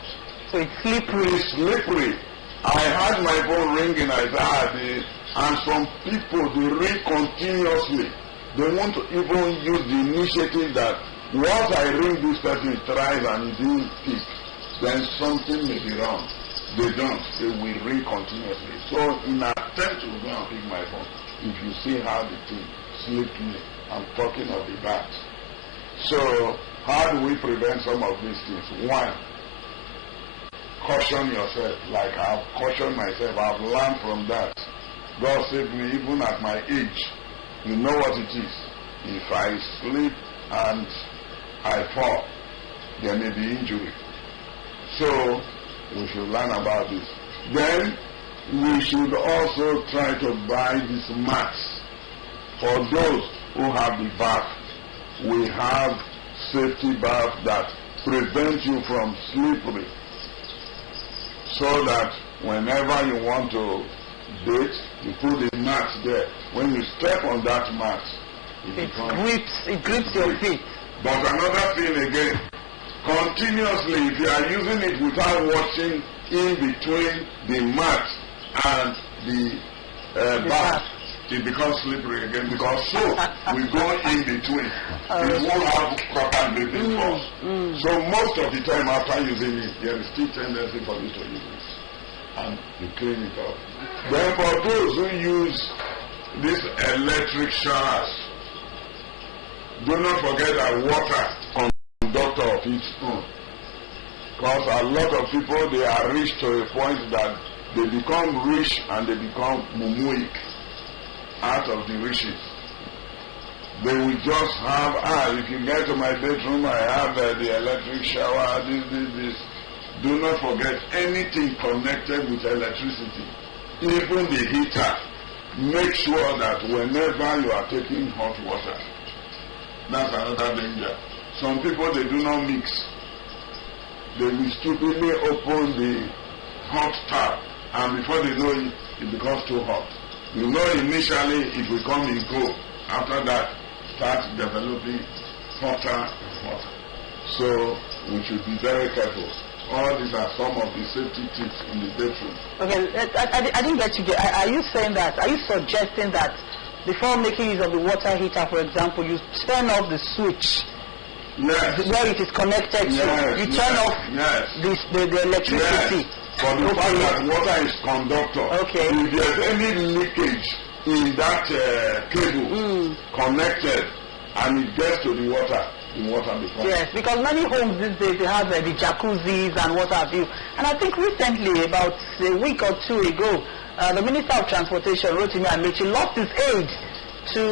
So it's slippery. It's slippery. I had my phone ringing, and some people, they ring continuously. They want to even use the initiative that once I ring this person tries and he didn't pick, then something may be wrong. They don't. They will ring continuously. So in an attempt to go and pick my phone, if you see how the thing slipped me. I'm talking of the bath. So, how do we prevent some of these things? One, caution yourself. Like I've cautioned myself. I've learned from that. God saved me even at my age. You know what it is. If I sleep and I fall, there may be injury. So, we should learn about this. Then, we should also try to buy these mats. For those who have the bath, we have safety bath that prevent you from slippery. So that whenever you want to bathe, you put the mat there. When you step on that mat, it grips your feet. But another thing again, continuously, if you are using it without watching in between the mat and the bath, it becomes slippery again because soap will go in between. It won't have proper bathing force. So most of the time after using it, there is still tendency for you to use it. And you clean it up. Then for those who use these electric showers, do not forget that water conductor of its own. Because a lot of people, they are rich to a point that they become rich and they become mumuic out of the riches. They will just have, if you get to my bedroom, I have the electric shower, this. Do not forget anything connected with electricity, even the heater. Make sure that whenever you are taking hot water, that's another danger. Some people, they do not mix. They will stupidly open the hot tap, and before they know it, it becomes too hot. You know initially it will come in cold. After that, start developing hotter and hotter. So we should be very careful. All these are some of the safety tips in the bedroom. Okay, I didn't get you. Are you saying that? Are you suggesting that before making use of the water heater, for example, you turn off the switch? Yes. Where it is connected to. You turn off the electricity. Yes. For the fact that water is conductor. Okay. If there's any leakage in that cable connected and it gets to the water becomes. Yes, because many homes these days they have the jacuzzis and what have you. And I think recently, about a week or two ago, the Minister of Transportation, Rotimi Amechi, lost his aid to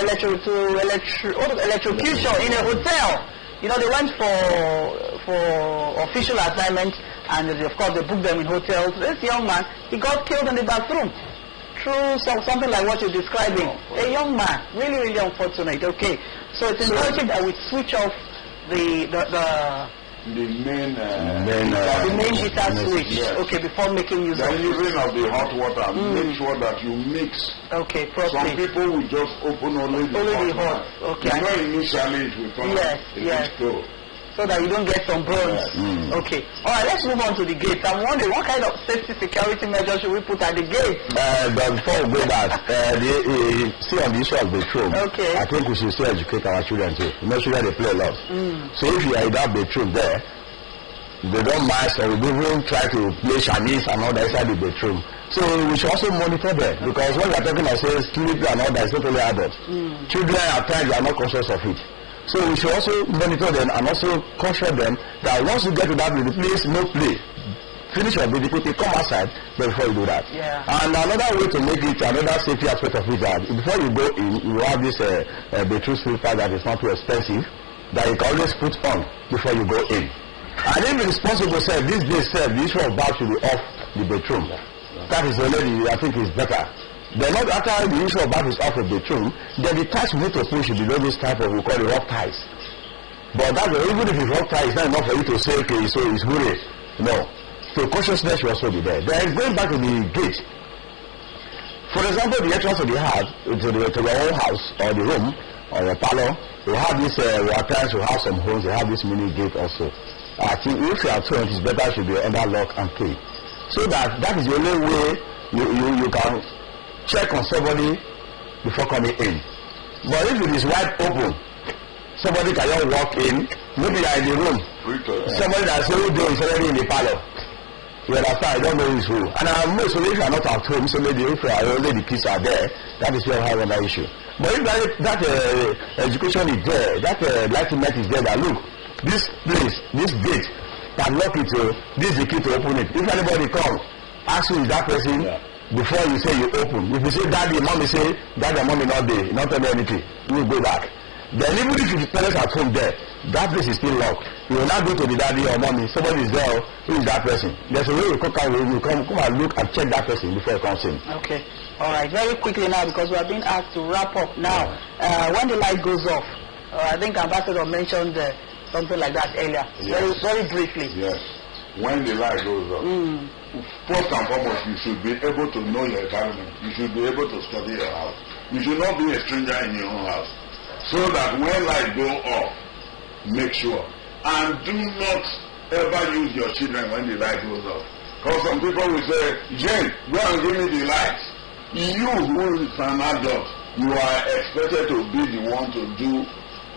electrocution in a hotel. You know, they went for official assignment, and of course they booked them in hotels. This young man, he got killed in the bathroom through something like what you're describing. A young man, really, really unfortunate. Okay, so it's imperative that we switch off the main heater switch. Yes. Okay, before making use of using of the hot water. Make sure that you mix. Okay, properly. Some people will just open only the hot. Okay. You know, initially it will come. Yes. So that you don't get some burns. Yes. Okay. All right, let's move on to the gate. I'm wondering what kind of safety security measures should we put at the gate? But before we go back, still on the issue of bedroom, okay. I think we should still educate our children too. Make sure they play a lot. So if you are in that bedroom there, they don't mind, so we even try to play Chinese and all that inside the bedroom. So we should also monitor them, because when we are talking about sleep and all that, it's not only adults. Children at times are not conscious of it. So we should also monitor them and also caution them that once you get to that place, no play. Finish your baby, come outside before you do that. Yeah. And another way to make it, another safety aspect of it, that before you go in, you have this bedroom slipper that is not too expensive, that you can always put on before you go in. And if it's possible, sir, these days, sir, the issue of bath should be off the bedroom. That is already, I think, is better. Then not after the issue of bath is off the bedroom, then the ties we need to push should be those type of, we call it rough ties. But that even if it's rough ties, it's not enough for you to say, okay, so it's hurry. No. So consciousness should also be there. Then going back to the gate. For example, the entrance of the house, to the own house, or the room, or the parlor, we have this, our parents will have some homes, they have this mini gate also. I think if you are told, it's better should be under lock and key. So that is the only way you can check on somebody before coming in. But if it is wide open, somebody can just walk in, maybe you are in the room. Somebody that says, who is already in the parlor. You understand? I don't know his rule. And most of if you are not at home, so maybe if only the kids are there, that is where I have another issue. But if that education is there, that enlightenment is there, that look, this place, this gate, can lock it, this is the key to open it. If anybody comes, ask who is that person, before you say you open. If you say daddy, mommy say, daddy and mommy not there, not tell me anything, you will go back. Then even if the parents at home there, that place is still locked. You will not go to the daddy or mommy, somebody is there, who is that person? There's a way you come and look and check that person before you come in. Okay. All right. Very quickly now, because we are being asked to wrap up now. When the light goes off, I think Ambassador mentioned something like that earlier. Yes. Very briefly. Yes. When the light goes off, first and foremost, you should be able to know your environment. You should be able to study your house. You should not be a stranger in your own house. So that when light go off, make sure. And do not ever use your children when the light goes off. Because some people will say, Jane, go and give me the light. You, who is an adult, you are expected to be the one to do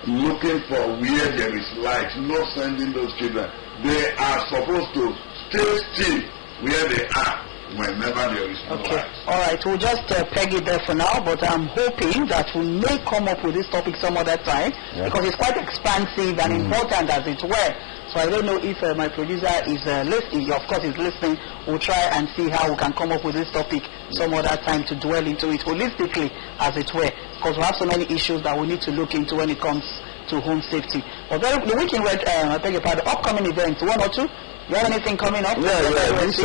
looking for where there is light, not sending those children. They are supposed to stay still where they are whenever there is no light. All right, we'll just peg it there for now, but I'm hoping that we may come up with this topic some other time, because it's quite expansive and important as it were. So I don't know if my producer is listening. Of course he's listening. We'll try and see how we can come up with this topic some other time to dwell into it holistically, as it were, because we have so many issues that we need to look into when it comes to home safety. But the weekend, I beg your pardon, upcoming events, one or two? You have anything coming up? This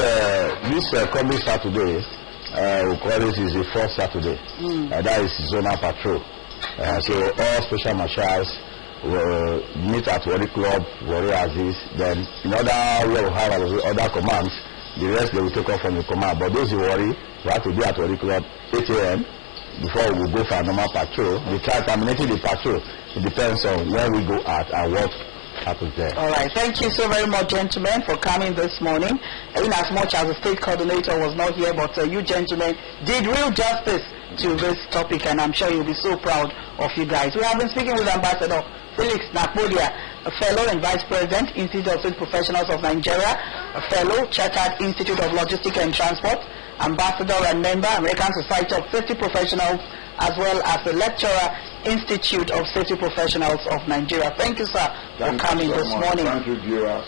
coming Saturday, we call it is the fourth Saturday. That is Zonal Patrol. So all special marshals will meet at Warri Club, Warri Aziz. Then in other we will have other commands. The rest they will take off from the command. But those in Warri, we have to be at Warri Club 8 a.m. before we go for a normal patrol. We try terminating the patrol. It depends on where we go at and what happens there. All right. Thank you so very much, gentlemen, for coming this morning. In as much as the state coordinator was not here, but you gentlemen did real justice to this topic, and I'm sure you'll be so proud of you guys. We have been speaking with Ambassador Felix Nakpodia, a fellow and vice president, Institute of State Professionals of Nigeria, a fellow, Chartered Institute of Logistics and Transport, ambassador and member, American Society of Safety Professionals, as well as the lecturer, Institute of Safety Professionals of Nigeria. Thank you, sir, for coming this morning. Thank you, viewers.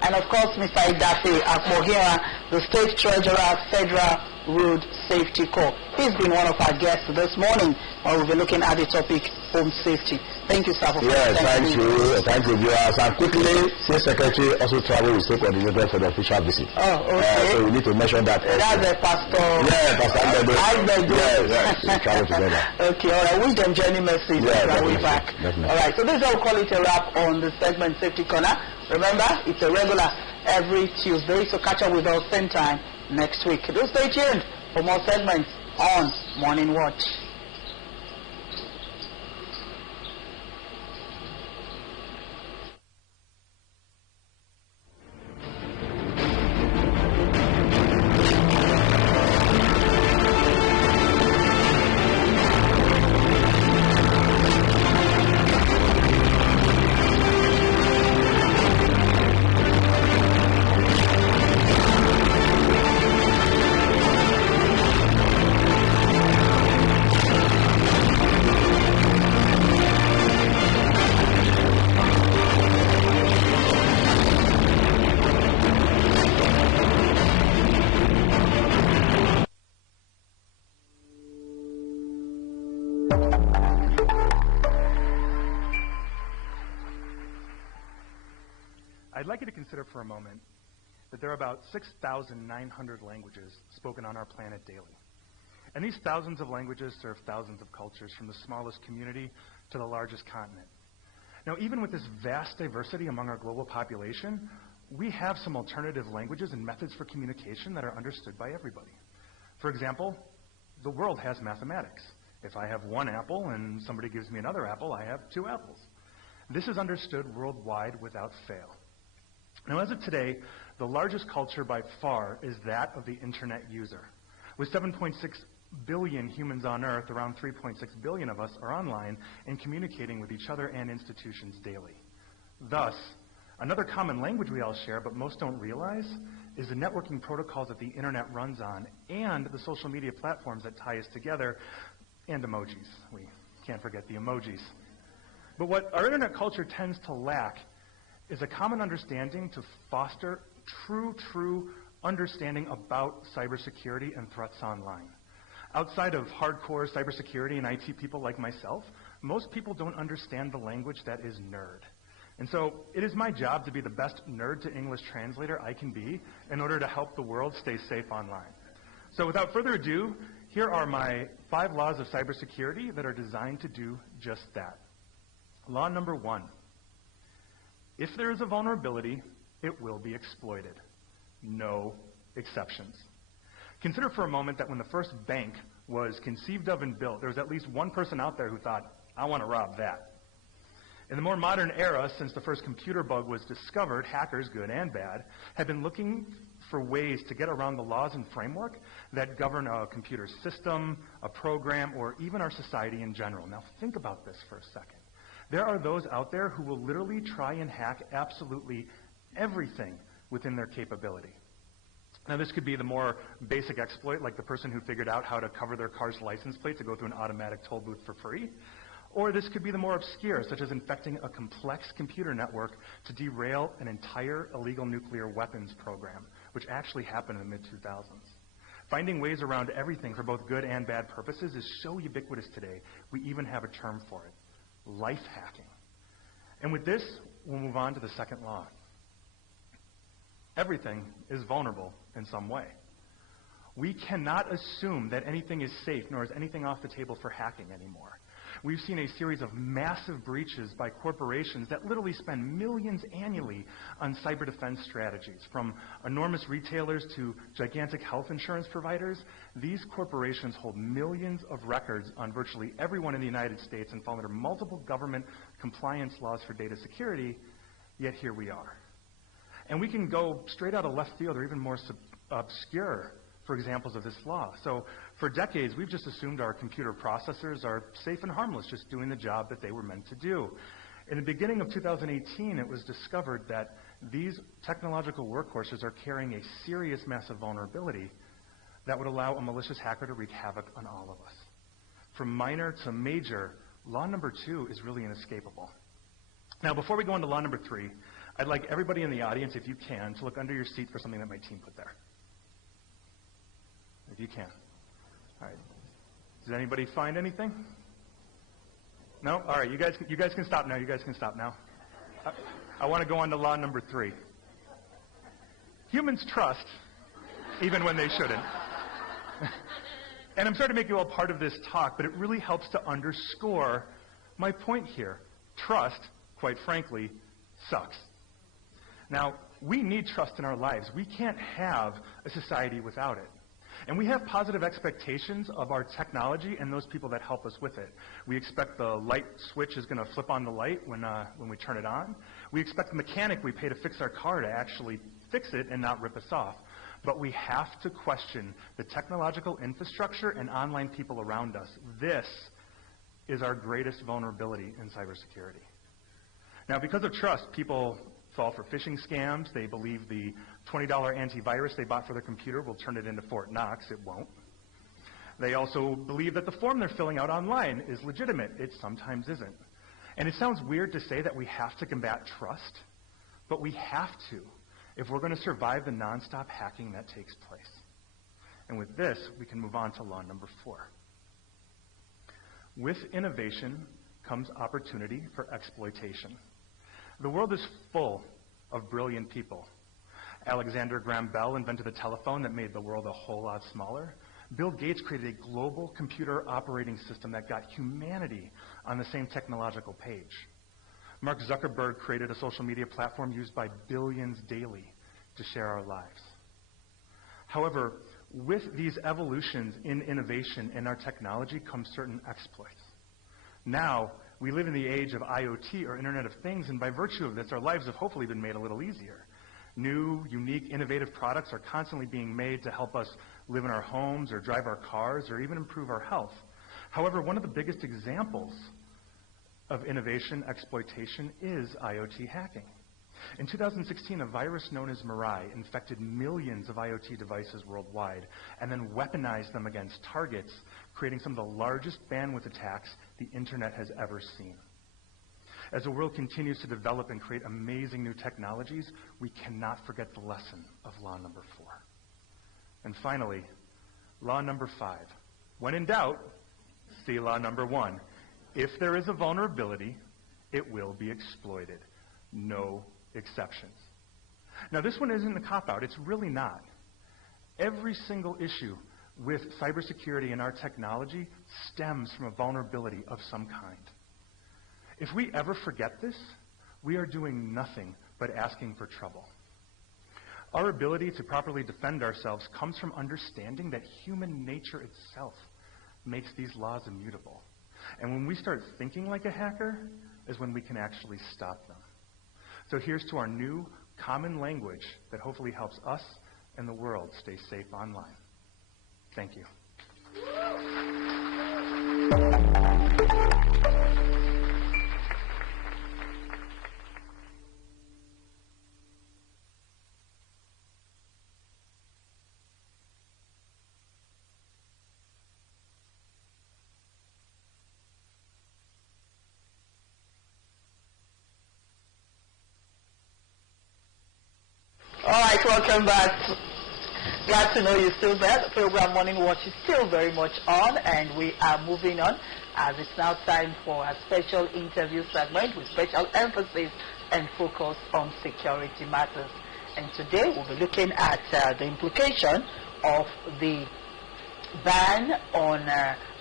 And of course, Mr. Idafe Akmohira, the State Treasurer, Federal Road Safety Corps. He's been one of our guests this morning, while we'll be looking at the topic, home safety. Thank you, sir, for coming. Yes, thank you. Thank you, viewers. And quickly, State Secretary also travel with State Coordinator for the official visit. Oh, okay. So we need to mention that. That's the pastor. Yeah, Pastor Agbedo. Yes, we travel together. Okay, all right. Wish them journey mercy. Yeah, way back. Definitely. All right, so this is how we call it a wrap on the segment Safety Corner. Remember, it's a regular every Tuesday, so catch up with us same time next week. Do stay tuned for more segments on Morning Watch. I'd like you to consider for a moment that there are about 6,900 languages spoken on our planet daily. And these thousands of languages serve thousands of cultures, from the smallest community to the largest continent. Now, even with this vast diversity among our global population, we have some alternative languages and methods for communication that are understood by everybody. For example, the world has mathematics. If I have one apple and somebody gives me another apple, I have two apples. This is understood worldwide without fail. Now, as of today, the largest culture by far is that of the internet user. With 7.6 billion humans on Earth, around 3.6 billion of us are online and communicating with each other and institutions daily. Thus, another common language we all share, but most don't realize, is the networking protocols that the internet runs on and the social media platforms that tie us together, and emojis. We can't forget the emojis. But what our internet culture tends to lack is a common understanding to foster true understanding about cybersecurity and threats online. Outside of hardcore cybersecurity and IT people like myself, most people don't understand the language that is nerd. And so it is my job to be the best nerd to English translator I can be in order to help the world stay safe online. So without further ado, here are my 5 laws of cybersecurity that are designed to do just that. Law number 1. If there is a vulnerability, it will be exploited. No exceptions. Consider for a moment that when the first bank was conceived of and built, there was at least one person out there who thought, I want to rob that. In the more modern era, since the first computer bug was discovered, hackers, good and bad, have been looking for ways to get around the laws and framework that govern a computer system, a program, or even our society in general. Now think about this for a second. There are those out there who will literally try and hack absolutely everything within their capability. Now this could be the more basic exploit, like the person who figured out how to cover their car's license plate to go through an automatic toll booth for free. Or this could be the more obscure, such as infecting a complex computer network to derail an entire illegal nuclear weapons program, which actually happened in the mid-2000s. Finding ways around everything for both good and bad purposes is so ubiquitous today, we even have a term for it: life hacking. And with this, we'll move on to the second law. Everything is vulnerable in some way. We cannot assume that anything is safe, nor is anything off the table for hacking anymore. We've seen a series of massive breaches by corporations that literally spend millions annually on cyber defense strategies. From enormous retailers to gigantic health insurance providers, these corporations hold millions of records on virtually everyone in the United States and fall under multiple government compliance laws for data security, yet here we are. And we can go straight out of left field or even more obscure for examples of this law. So for decades, we've just assumed our computer processors are safe and harmless, just doing the job that they were meant to do. In the beginning of 2018, it was discovered that these technological workhorses are carrying a serious massive vulnerability that would allow a malicious hacker to wreak havoc on all of us. From minor to major, law number 2 is really inescapable. Now, before we go into law number 3, I'd like everybody in the audience, if you can, to look under your seat for something that my team put there. If you can. All right. Did anybody find anything? No? All right. You guys can stop now. You guys can stop now. I want to go on to law number 3. Humans trust even when they shouldn't. And I'm sorry to make you all part of this talk, but it really helps to underscore my point here. Trust, quite frankly, sucks. Now, we need trust in our lives. We can't have a society without it. And we have positive expectations of our technology and those people that help us with it. We expect the light switch is going to flip on the light when we turn it on. We expect the mechanic we pay to fix our car to actually fix it and not rip us off. But we have to question the technological infrastructure and online people around us. This is our greatest vulnerability in cybersecurity. Now, because of trust, people fall for phishing scams. They believe the $20 antivirus they bought for their computer will turn it into Fort Knox. It won't. They also believe that the form they're filling out online is legitimate. It sometimes isn't. And it sounds weird to say that we have to combat trust, but we have to if we're going to survive the nonstop hacking that takes place. And with this, we can move on to law number 4. With innovation comes opportunity for exploitation. The world is full of brilliant people. Alexander Graham Bell invented the telephone that made the world a whole lot smaller. Bill Gates created a global computer operating system that got humanity on the same technological page. Mark Zuckerberg created a social media platform used by billions daily to share our lives. However, with these evolutions in innovation and our technology come certain exploits. Now, we live in the age of IoT, or Internet of Things, and by virtue of this, our lives have hopefully been made a little easier. New, unique, innovative products are constantly being made to help us live in our homes or drive our cars or even improve our health. However, one of the biggest examples of innovation exploitation is IoT hacking. In 2016, a virus known as Mirai infected millions of IoT devices worldwide and then weaponized them against targets, creating some of the largest bandwidth attacks the internet has ever seen. As the world continues to develop and create amazing new technologies, we cannot forget the lesson of law number 4. And finally, law number 5. When in doubt, see law number 1. If there is a vulnerability, it will be exploited. No exceptions. Now, this one isn't a cop-out. It's really not. Every single issue with cybersecurity and our technology stems from a vulnerability of some kind. If we ever forget this, we are doing nothing but asking for trouble. Our ability to properly defend ourselves comes from understanding that human nature itself makes these laws immutable. And when we start thinking like a hacker is when we can actually stop them. So here's to our new common language that hopefully helps us and the world stay safe online. Thank you. All right, welcome back. Glad to know you're still there. The program Morning Watch is still very much on, and we are moving on as it's now time for a special interview segment with special emphasis and focus on security matters. And today we'll be looking at the implication of the ban on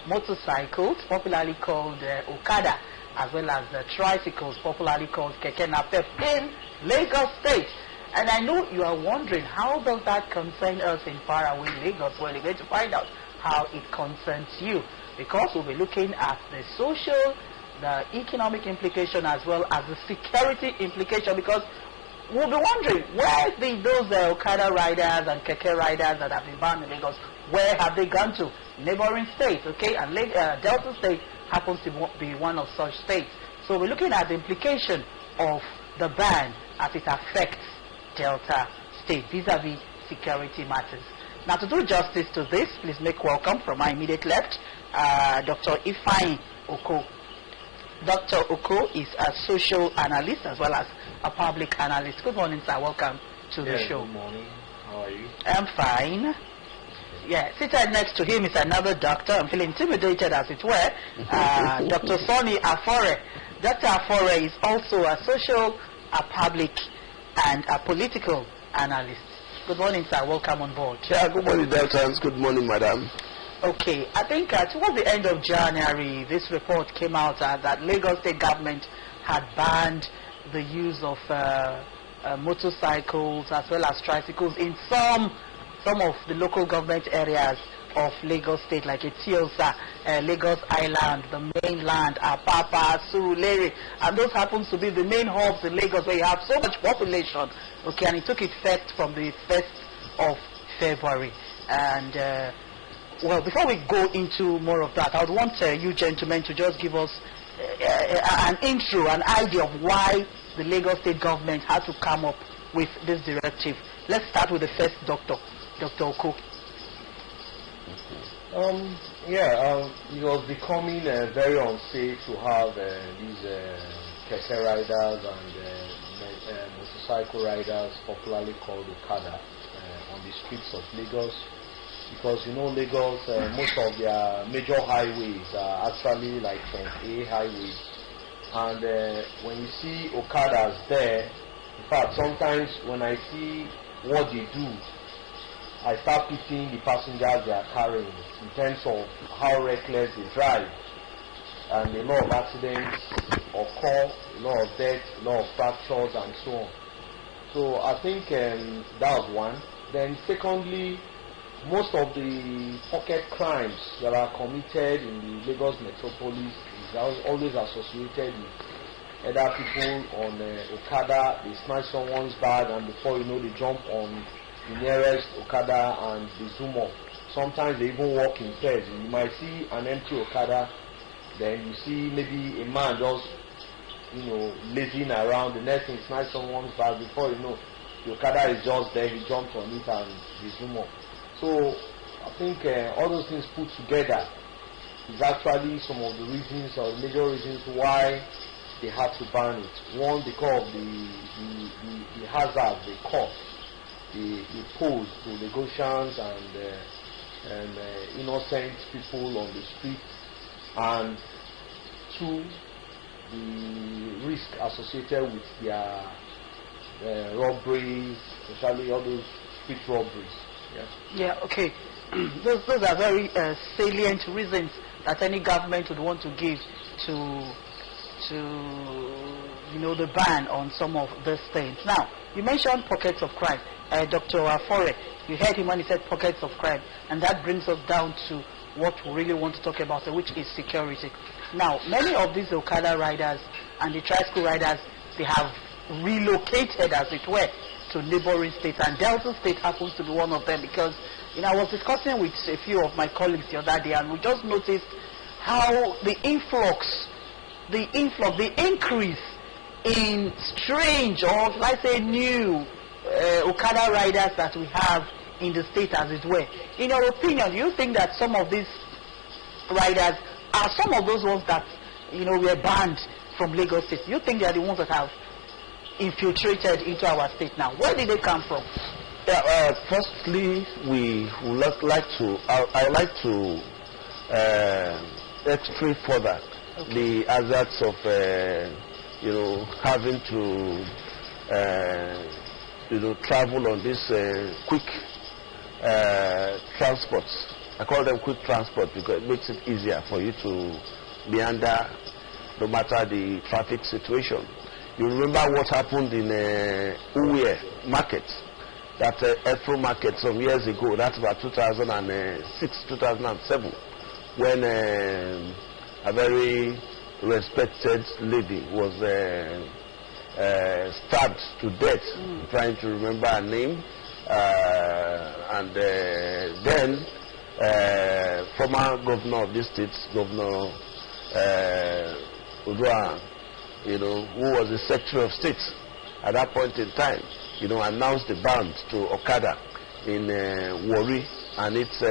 motorcycles, popularly called Okada, as well as tricycles, popularly called Keke Napep, in Lagos State. And I know you are wondering, how does that concern us in faraway Lagos? Well, you're going to find out how it concerns you, because we'll be looking at the social, the economic implication, as well as the security implication, because we'll be wondering, where did those Okada riders and Keke riders that have been banned in Lagos, where have they gone to? Neighboring states, okay? And Delta State happens to be one of such states. So we're looking at the implication of the ban as it affects Delta State vis-a-vis security matters. Now, to do justice to this, please make welcome from my immediate left, Dr. Ifeanyi Oko. Dr. Oko is a social analyst as well as a public analyst. Good morning, sir. Welcome to the show. Good morning. How are you? I'm fine. Yeah, seated next to him is another doctor. I'm feeling intimidated, as it were. Dr. Sonny Afore. Dr. Afore is also a social, a public, and a political analyst. Good morning, sir. Welcome on board. Yeah, good morning, Deltans. Good morning, madam. Okay, I think towards the end of January, this report came out that Lagos State government had banned the use of motorcycles as well as tricycles in some of the local government areas of Lagos State, like Etiosa, Lagos Island, the mainland, Apapa, Surulere, and those happens to be the main hubs in Lagos where you have so much population. Okay, and it took effect from the 1st of February. And well, before we go into more of that, I would want you gentlemen to just give us an intro, an idea of why the Lagos State government had to come up with this directive. Let's start with the first doctor, Dr. Oko. It was becoming very unsafe to have these Keke riders and motorcycle riders, popularly called Okada, on the streets of Lagos. Because you know, Lagos, most of their major highways are actually like A highways. And when you see Okadas there, in fact, sometimes when I see what they do, I start pitying the passengers they are carrying in terms of how reckless they drive. And a lot of accidents occur, a lot of deaths, a lot of fractures and so on. So I think that was one. Then secondly, most of the pocket crimes that are committed in the Lagos metropolis is always associated with other people on Okada. They snatch someone's bag, and before you know, they jump on the nearest Okada and they zoom off. Sometimes they even walk in pairs. You might see an empty Okada, then you see maybe a man just lazing around. The next thing is not someone's back. Before you know, the Okada is just there. He jumps on it and resume up. So I think all those things put together is actually some of the reasons or major reasons why they had to ban it. One, because of the hazard they cause, they pose to Lagosians and innocent people on the street, and two, the risk associated with their robberies, especially all those street robberies. Yeah, okay. those are very salient reasons that any government would want to give to the ban on some of these things. Now, you mentioned pockets of crime. Dr. Afore, you heard him when he said pockets of crime, and that brings us down to what we really want to talk about, which is security. Now, many of these Okada riders and the tricycle riders, they have relocated, as it were, to neighboring states, and Delta State happens to be one of them, because I was discussing with a few of my colleagues the other day, and we just noticed how the increase in strange, or let's say new Okada riders that we have in the state, as it were. In your opinion, do you think that some of these riders are some of those ones that were banned from Lagos State? You think they are the ones that have infiltrated into our state now? Where did they come from? Yeah, firstly, I would like to explain further the hazards of having to travel on this quick transports. I call them quick transport because it makes it easier for you to meander no matter the traffic situation. You remember what happened in Uwe market, that Afro market some years ago. That's about 2006, 2007, when a very respected lady was stabbed to death. I'm trying to remember her name. And then former governor of this state, Governor Udwa, who was the Secretary of State at that point in time, announced the ban to Okada in Warri and its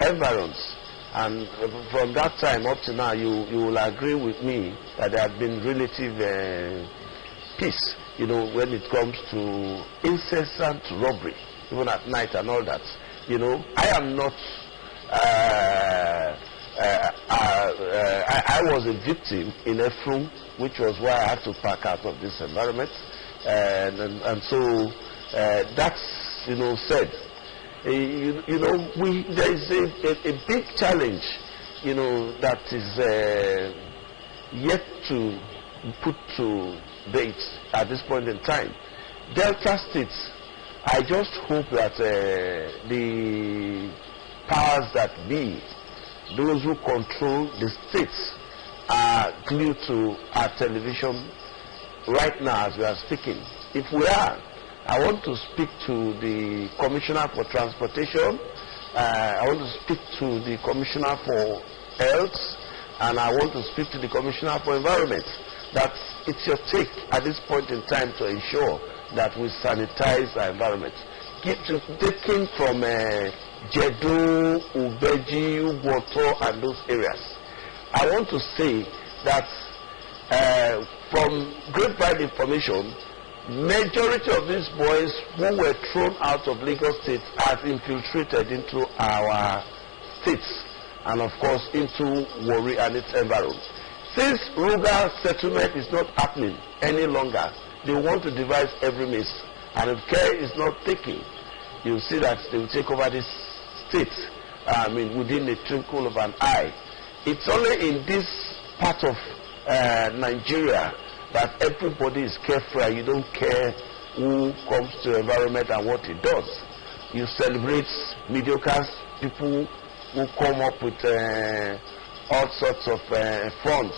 environs. And from that time up to now, you will agree with me that there has been relative peace, when it comes to incessant robbery, even at night and all that. I am not, I was a victim in Efrum, which was why I had to pack out of this environment. And so that's, said. There is a big challenge, that is yet to put to date at this point in time. Delta states, I just hope that the powers that be, those who control the states, are glued to our television right now as we are speaking. If we are, I want to speak to the Commissioner for Transportation, I want to speak to the Commissioner for Health, and I want to speak to the Commissioner for Environment, that it's your take at this point in time to ensure that we sanitize our environment. Taking from Jedo, Ubeji, Uboto, and those areas. I want to say that from grapevine information, majority of these boys who were thrown out of Lagos State have infiltrated into our states and of course into Warri and its environs. Since Ruga settlement is not happening any longer, they want to devise every means, and if care is not taken, you see that they will take over this state within a twinkle of an eye. It's only in this part of Nigeria that everybody is carefree. You don't care who comes to the environment and what it does. You celebrate mediocre people who come up with all sorts of fronts,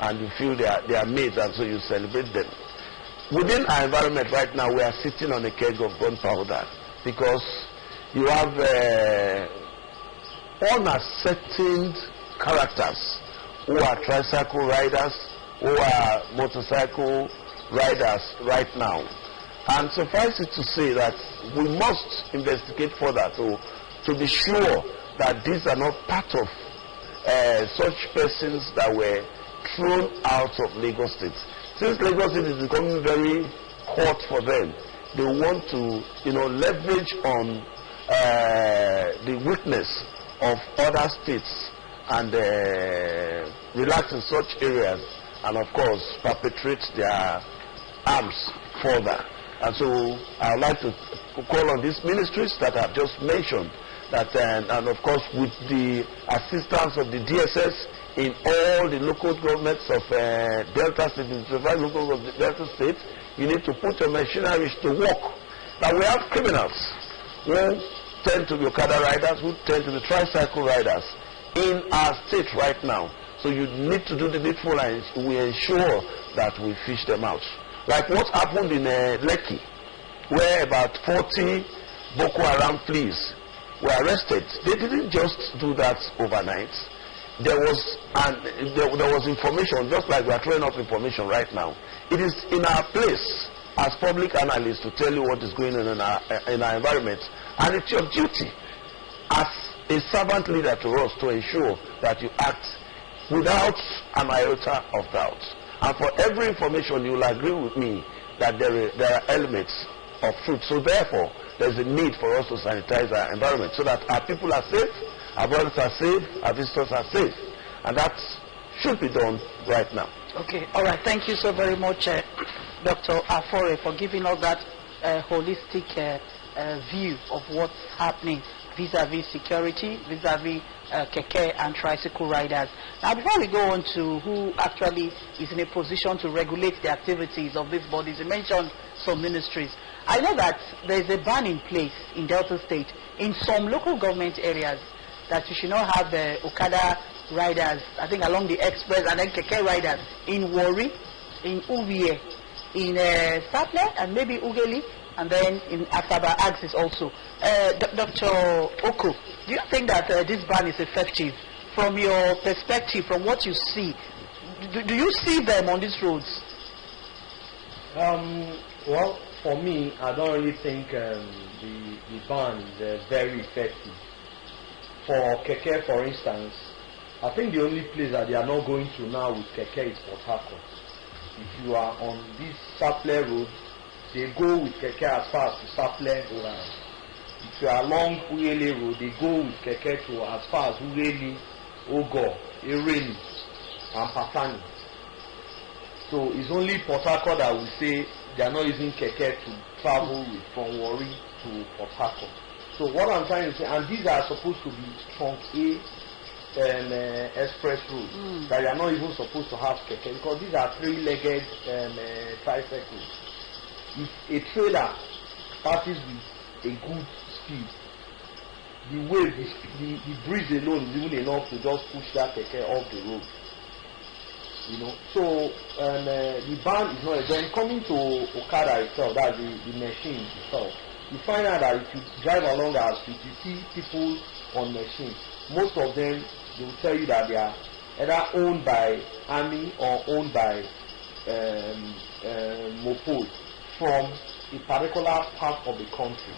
and you feel they are made, and so you celebrate them. Within our environment right now, we are sitting on a keg of gunpowder because you have unascertained characters who are tricycle riders, who are motorcycle riders right now. And suffice it to say that we must investigate further to be sure that these are not part of such persons that were thrown out of Lagos State. Since Lagos State is becoming very hot for them, they want to, leverage on the weakness of other states and relax in such areas, and of course perpetrate their arms further. And so I would like to call on these ministries that I've just mentioned, that and of course with the assistance of the DSS in all the local governments of Delta State, the 25 local governments of Delta State, you need to put your machineries to work. Now we have criminals who tend to be Okada riders, who tend to be tricycle riders in our state right now. So you need to do the needful and we ensure that we fish them out. Like what happened in Lekki, where about 40 Boko Haram fleas were arrested. They didn't just do that overnight. There was information, just like we are throwing up information right now. It is in our place as public analysts to tell you what is going on in our environment, and it's your duty as a servant leader to us to ensure that you act without an iota of doubt. And for every information, you will agree with me that there are elements of truth. So therefore, there's a need for us to sanitize our environment so that our people are safe, our brothers are safe, our visitors are safe. And that should be done right now. Okay, all right. Thank you so very much, Dr. Afore, for giving us that holistic view of what's happening vis-a-vis security, vis-a-vis keke and tricycle riders. Now, before we go on to who actually is in a position to regulate the activities of these bodies, you mentioned some ministries. I know that there is a ban in place in Delta State in some local government areas that you should not have the Okada riders, I think along the express, and then keke riders in Warri, in Uwie, in Saple, and maybe Ugeli, and then in Asaba axis also. Dr. Oko, do you think that this ban is effective? From your perspective, from what you see, do you see them on these roads? Well, for me, I don't really think the ban is very effective. For keke, for instance, I think the only place that they are not going to now with keke is Port Harcourt. If you are on this Saple road, they go with keke as far as to Saple or if you are along Uyele road, they go with keke to as far as Uyele, Ogo, Ereni, and Patani. So it's only Port Harcourt that will say they are not using keke to travel with from Warri to Port Harcourt. So what I'm trying to say, and these are supposed to be trunk A express roads that you are not even supposed to have keke, because these are three-legged tricycles. If a trailer passes with a good speed, the wave, the breeze alone is even enough to just push that keke off the road. So the ban is not. Then coming to Okada itself, that's the machine itself. You find out that if you drive along our street, you see people on machines. Most of them, they will tell you that they are either owned by army or owned by Mopol from a particular part of the country,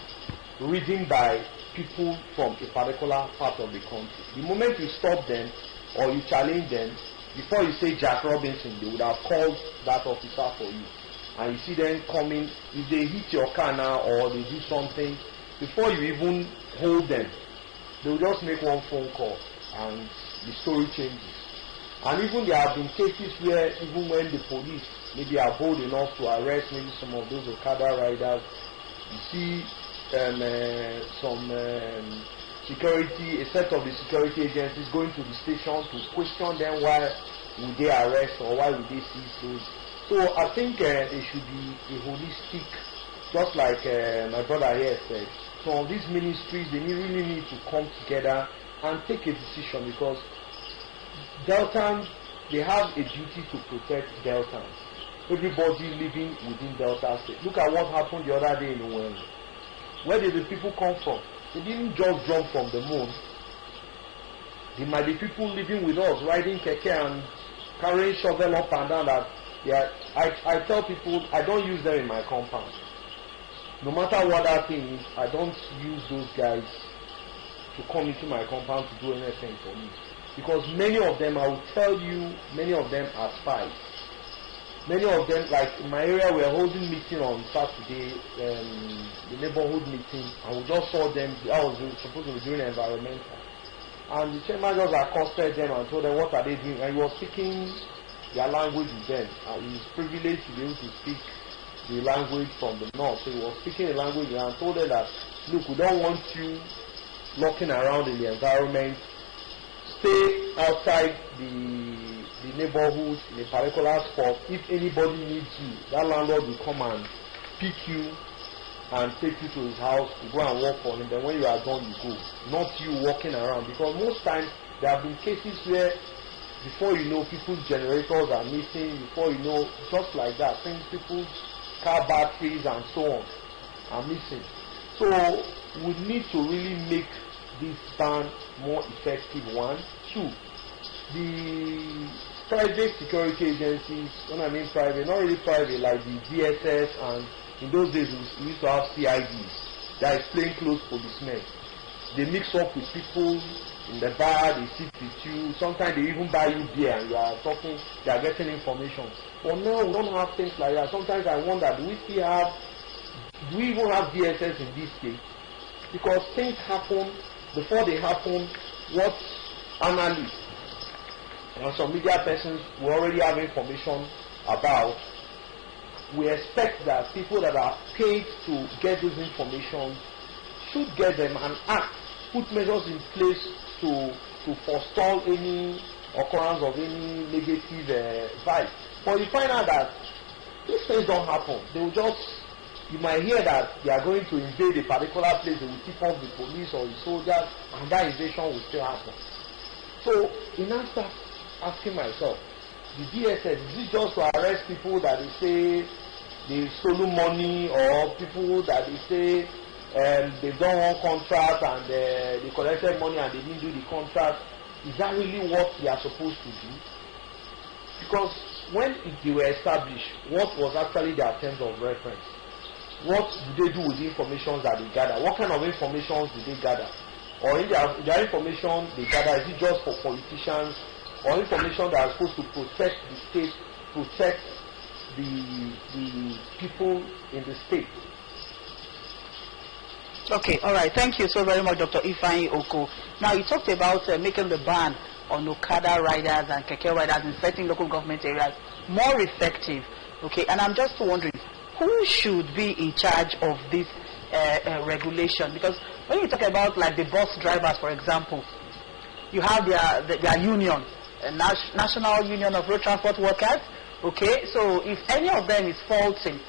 ridden by people from a particular part of the country. The moment you stop them or you challenge them, before you say Jack Robinson, they would have called that officer for you. And you see them coming, if they hit your car now or they do something, before you even hold them, they will just make one phone call and the story changes. And even there have been cases where even when the police maybe are bold enough to arrest maybe some of those Okada riders, you see some security, a set of the security agencies going to the station to question them why would they arrest or why would they seize those. So I think there should be a holistic, just like my brother here said, some of these ministries, they really need to come together and take a decision, because Deltans, they have a duty to protect Deltans. Everybody living within Delta State. Look at what happened the other day in Uwengu. Where did the people come from? They didn't just jump from the moon. There might be people living with us, riding keke and carrying shovel up and down. That I tell people I don't use them in my compound. No matter what that thing is, I don't use those guys to come into my compound to do anything for me. Because many of them, I will tell you, many of them are spies. Many of them, like in my area, we are holding meeting on Saturday, the neighborhood meeting, and we just saw them. I was supposed to be doing environmental, and the chairman just accosted them and told them what are they doing, and he was speaking their language with them. And he's privileged to be able to speak the language from the north, so he was speaking the language and told them that, look, we don't want you looking around in the environment. Stay outside the neighborhood in a particular spot. If anybody needs you, that landlord will come and pick you and take you to his house to go and work for him. Then when you are done, you go. Not you walking around. Because most times there have been cases where before you know people's generators are missing, before you know, just like that, things, people's car batteries and so on are missing. So we need to really make this ban more effective. 1, 2, the private security agencies, when I mean private, not really private, like the DSS, and in those days we used to have CIDs, that is plainclothes policemen. They mix up with people in the bar, they sit with you, sometimes they even buy you beer and you are talking, they are getting information. But now we don't have things like that. Sometimes I wonder, do we even have DSS in this state? Because things happen, before they happen, what analysts and some media persons will already have information about. We expect that people that are paid to get those information should get them and act, put measures in place to forestall any occurrence of any negative vibe. But you find out that these things don't happen. They will just, you might hear that they are going to invade a particular place, they will tip off the police or the soldiers, and that invasion will still happen. So, in answer, asking myself, the DSS, is it just to arrest people that they say they stole money, or people that they say they've done one contract and they collected money and they didn't do the contract? Is that really what they are supposed to do? Because when they were established, what was actually their terms of reference? What do they do with the information that they gather? What kind of information do they gather? Or in their information they gather, is it just for politicians, or information that are supposed to protect the state, protect the people in the state? Okay, all right. Thank you so very much, Dr. Ifeanyi Oko. Now, you talked about making the ban on Okada riders and Keke riders in certain local government areas more effective. Okay, and I'm just wondering, who should be in charge of this regulation? Because when you talk about like the bus drivers, for example, you have their union, National Union of Road Transport Workers. Okay, so if any of them is faulting,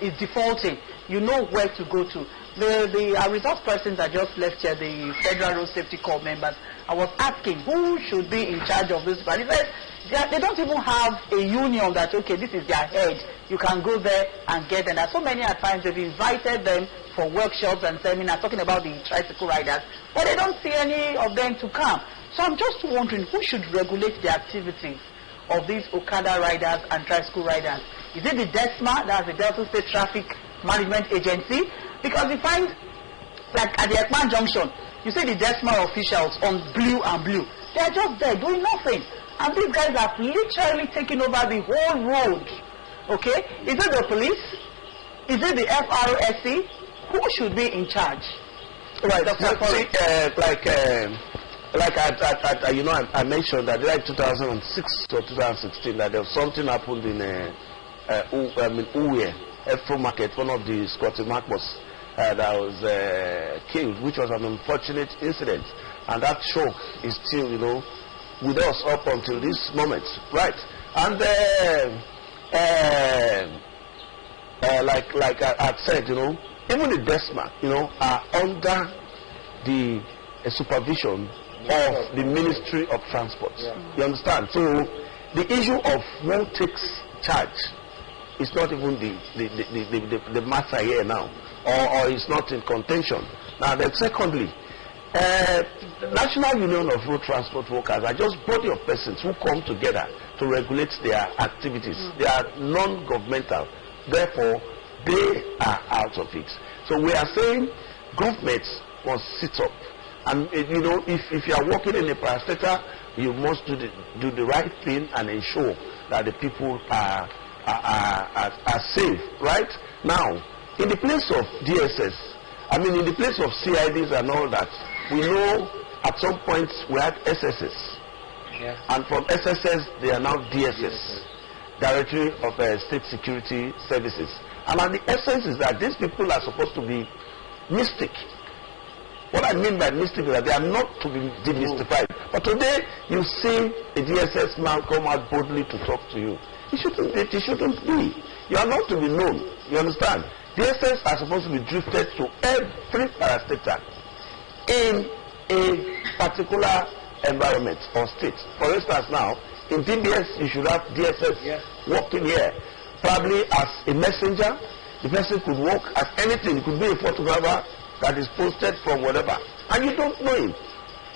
is defaulting, you know where to go to. The resource persons that just left here, the Federal Road Safety Corps members, I was asking who should be in charge of this. But he said they don't even have a union that, okay, this is their head. You can go there and get them. There are so many at times they've invited them for workshops and seminars talking about the tricycle riders, but they don't see any of them to come. So I'm just wondering who should regulate the activities of these Okada riders and tricycle riders. Is it the DESMA, that's the Delta State Traffic Management Agency? Because you find, like at the Ekman Junction, you see the DESMA officials on blue and blue. They are just there doing nothing. And these guys have literally taken over the whole road. Okay? Is it the police? Is it the FRSC? Who should be in charge? Right. I mentioned that like 2006 or 2016 that there was something happened in Uwe, Efro Market, one of the Scottish Markets that was killed, which was an unfortunate incident, and that shock is still, with us up until this moment, right? And like I said, even the DESMA, are under the supervision of the Ministry of Transport. Yeah. You understand? So the issue of who takes charge is not even the matter here now, or it's not in contention. Now then, secondly, The National Union of Road Transport Workers are just body of persons who come together to regulate their activities. They are non-governmental. Therefore, they are out of it. So we are saying governments must sit up. And you know, if you are working in a parastatal, you must do the right thing and ensure that the people are safe, right? Now, in the place of DSS, I mean in the place of CIDs and all that, we know at some point we had SSS. Yeah. And from SSS, they are now DSS, Directory of State Security Services. And the essence is that these people are supposed to be mystic. What I mean by mystic is that they are not to be demystified. But today, you see a DSS man come out boldly to talk to you. It shouldn't be. You are not to be known. You understand? DSS are supposed to be drifted to every parastatal in a particular environment or state. For instance, now, in DBS, you should have DSS working here. Probably as a messenger, the person could work as anything. It could be a photographer that is posted from whatever. And you don't know him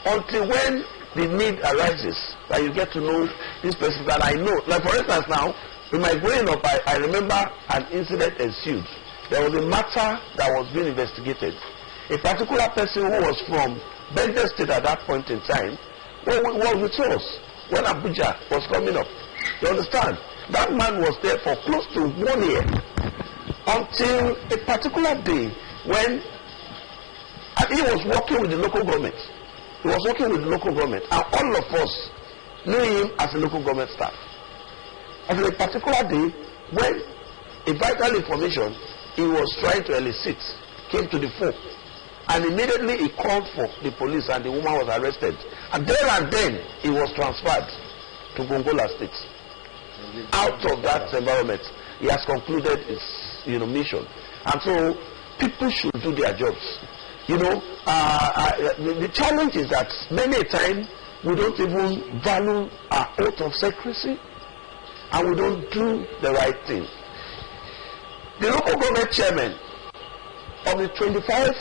until when the need arises that you get to know this person that I know. Like for instance now, in my growing up, I remember an incident ensued. There was a matter that was being investigated. A particular person who was from Benton State at that point in time was with us when Abuja was coming up. You understand? That man was there for close to 1 year until a particular day when he was working with the local government. He was working with the local government, and all of us knew him as a local government staff. Until a particular day when a vital information he was trying to elicit came to the fore, and immediately he called for the police, and the woman was arrested. And there and then he was transferred to Gongola State. Out of that environment, he has concluded his mission. And so people should do their jobs. The challenge is that many a time we don't even value our oath of secrecy, and we don't do the right thing. The local government chairman of the 25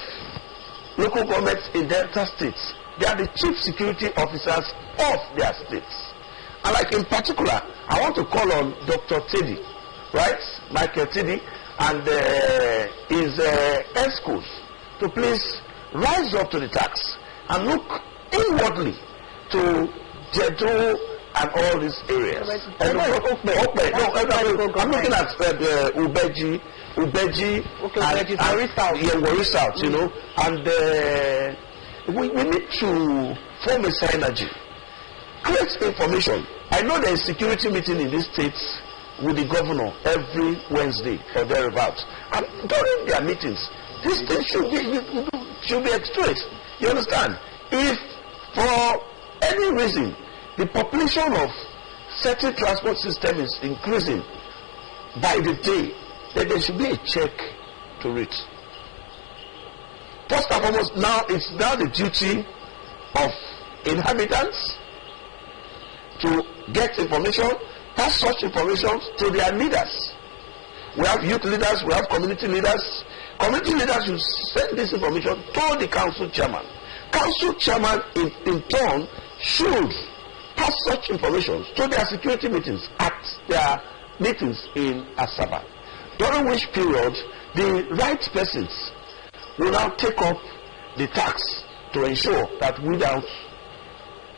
local governments in Delta states, they are the chief security officers of their states. And like in particular, I want to call on Dr. Teddy, right? Michael Teddy and his ESCOs to please rise up to the task and look inwardly to Jeju and all these areas. I'm looking at Ubeji, and Warri South, and we need to form a synergy. Create information. I know there is security meeting in these states with the governor every Wednesday or thereabouts. And during their meetings, these things should be extracted. You understand? If for any reason the population of certain transport system is increasing by the day, then there should be a check to it. First and foremost, now it's now the duty of inhabitants to get information, pass such information to their leaders. We have youth leaders, we have community leaders. Community leaders should send this information to the council chairman. Council chairman in turn should pass such information to their security meetings at their meetings in Asaba, during which period the right persons will now take up the task to ensure that we don't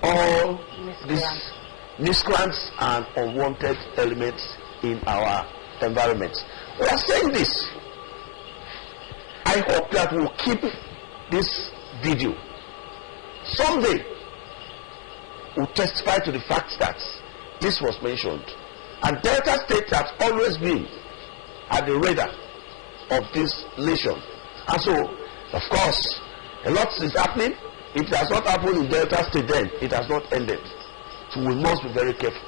all these miscreants and unwanted elements in our environment. We are saying this. I hope that we'll keep this video. Someday, we'll testify to the fact that this was mentioned. And Delta State has always been at the radar of this nation. And so, of course, a lot is happening. If it has not happened in Delta State then, it has not ended. So we must be very careful.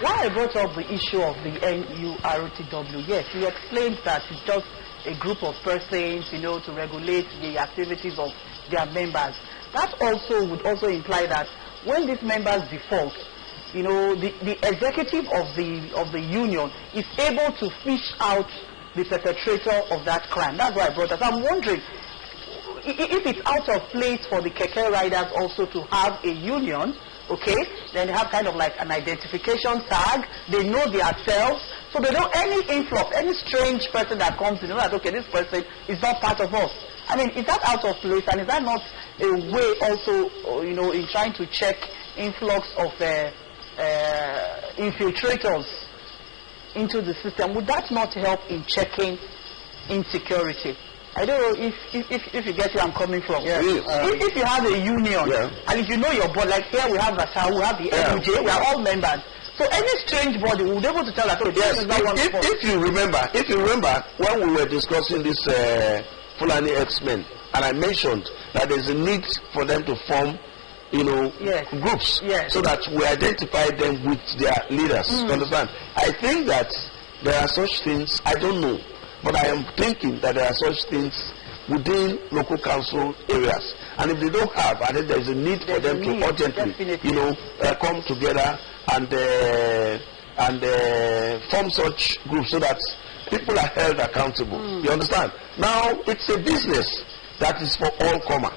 Why I brought up the issue of the NURTW, yes, you explained that it's just a group of persons, to regulate the activities of their members. That also would also imply that when these members default, the executive of the union is able to fish out the perpetrator of that crime. That's why I brought that. I'm wondering, if it's out of place for the keke riders also to have a union, okay, then they have kind of like an identification tag. They know themselves, so they don't any influx, any strange person that comes in, you know that okay, this person is not part of us. I mean, is that out of place, and is that not a way also, you know, in trying to check influx of infiltrators into the system? Would that not help in checking insecurity? I don't know if you get where I'm coming from. Yes. If you have a union, and if you know your board, like here we have VASA, we have the NUJ, we are all members. So any strange body will be able to tell us, oh, this is not one sport. If you remember when we were discussing this Fulani X-Men, and I mentioned that there's a need for them to form, you know, groups, so that we identify them with their leaders. You understand? I think that there are such things. I don't know, but I am thinking that there are such things within local council areas, and if they don't have, I think there is a need for them to urgently, you know, come together and form such groups so that people are held accountable. You understand? Now it's a business that is for all comer.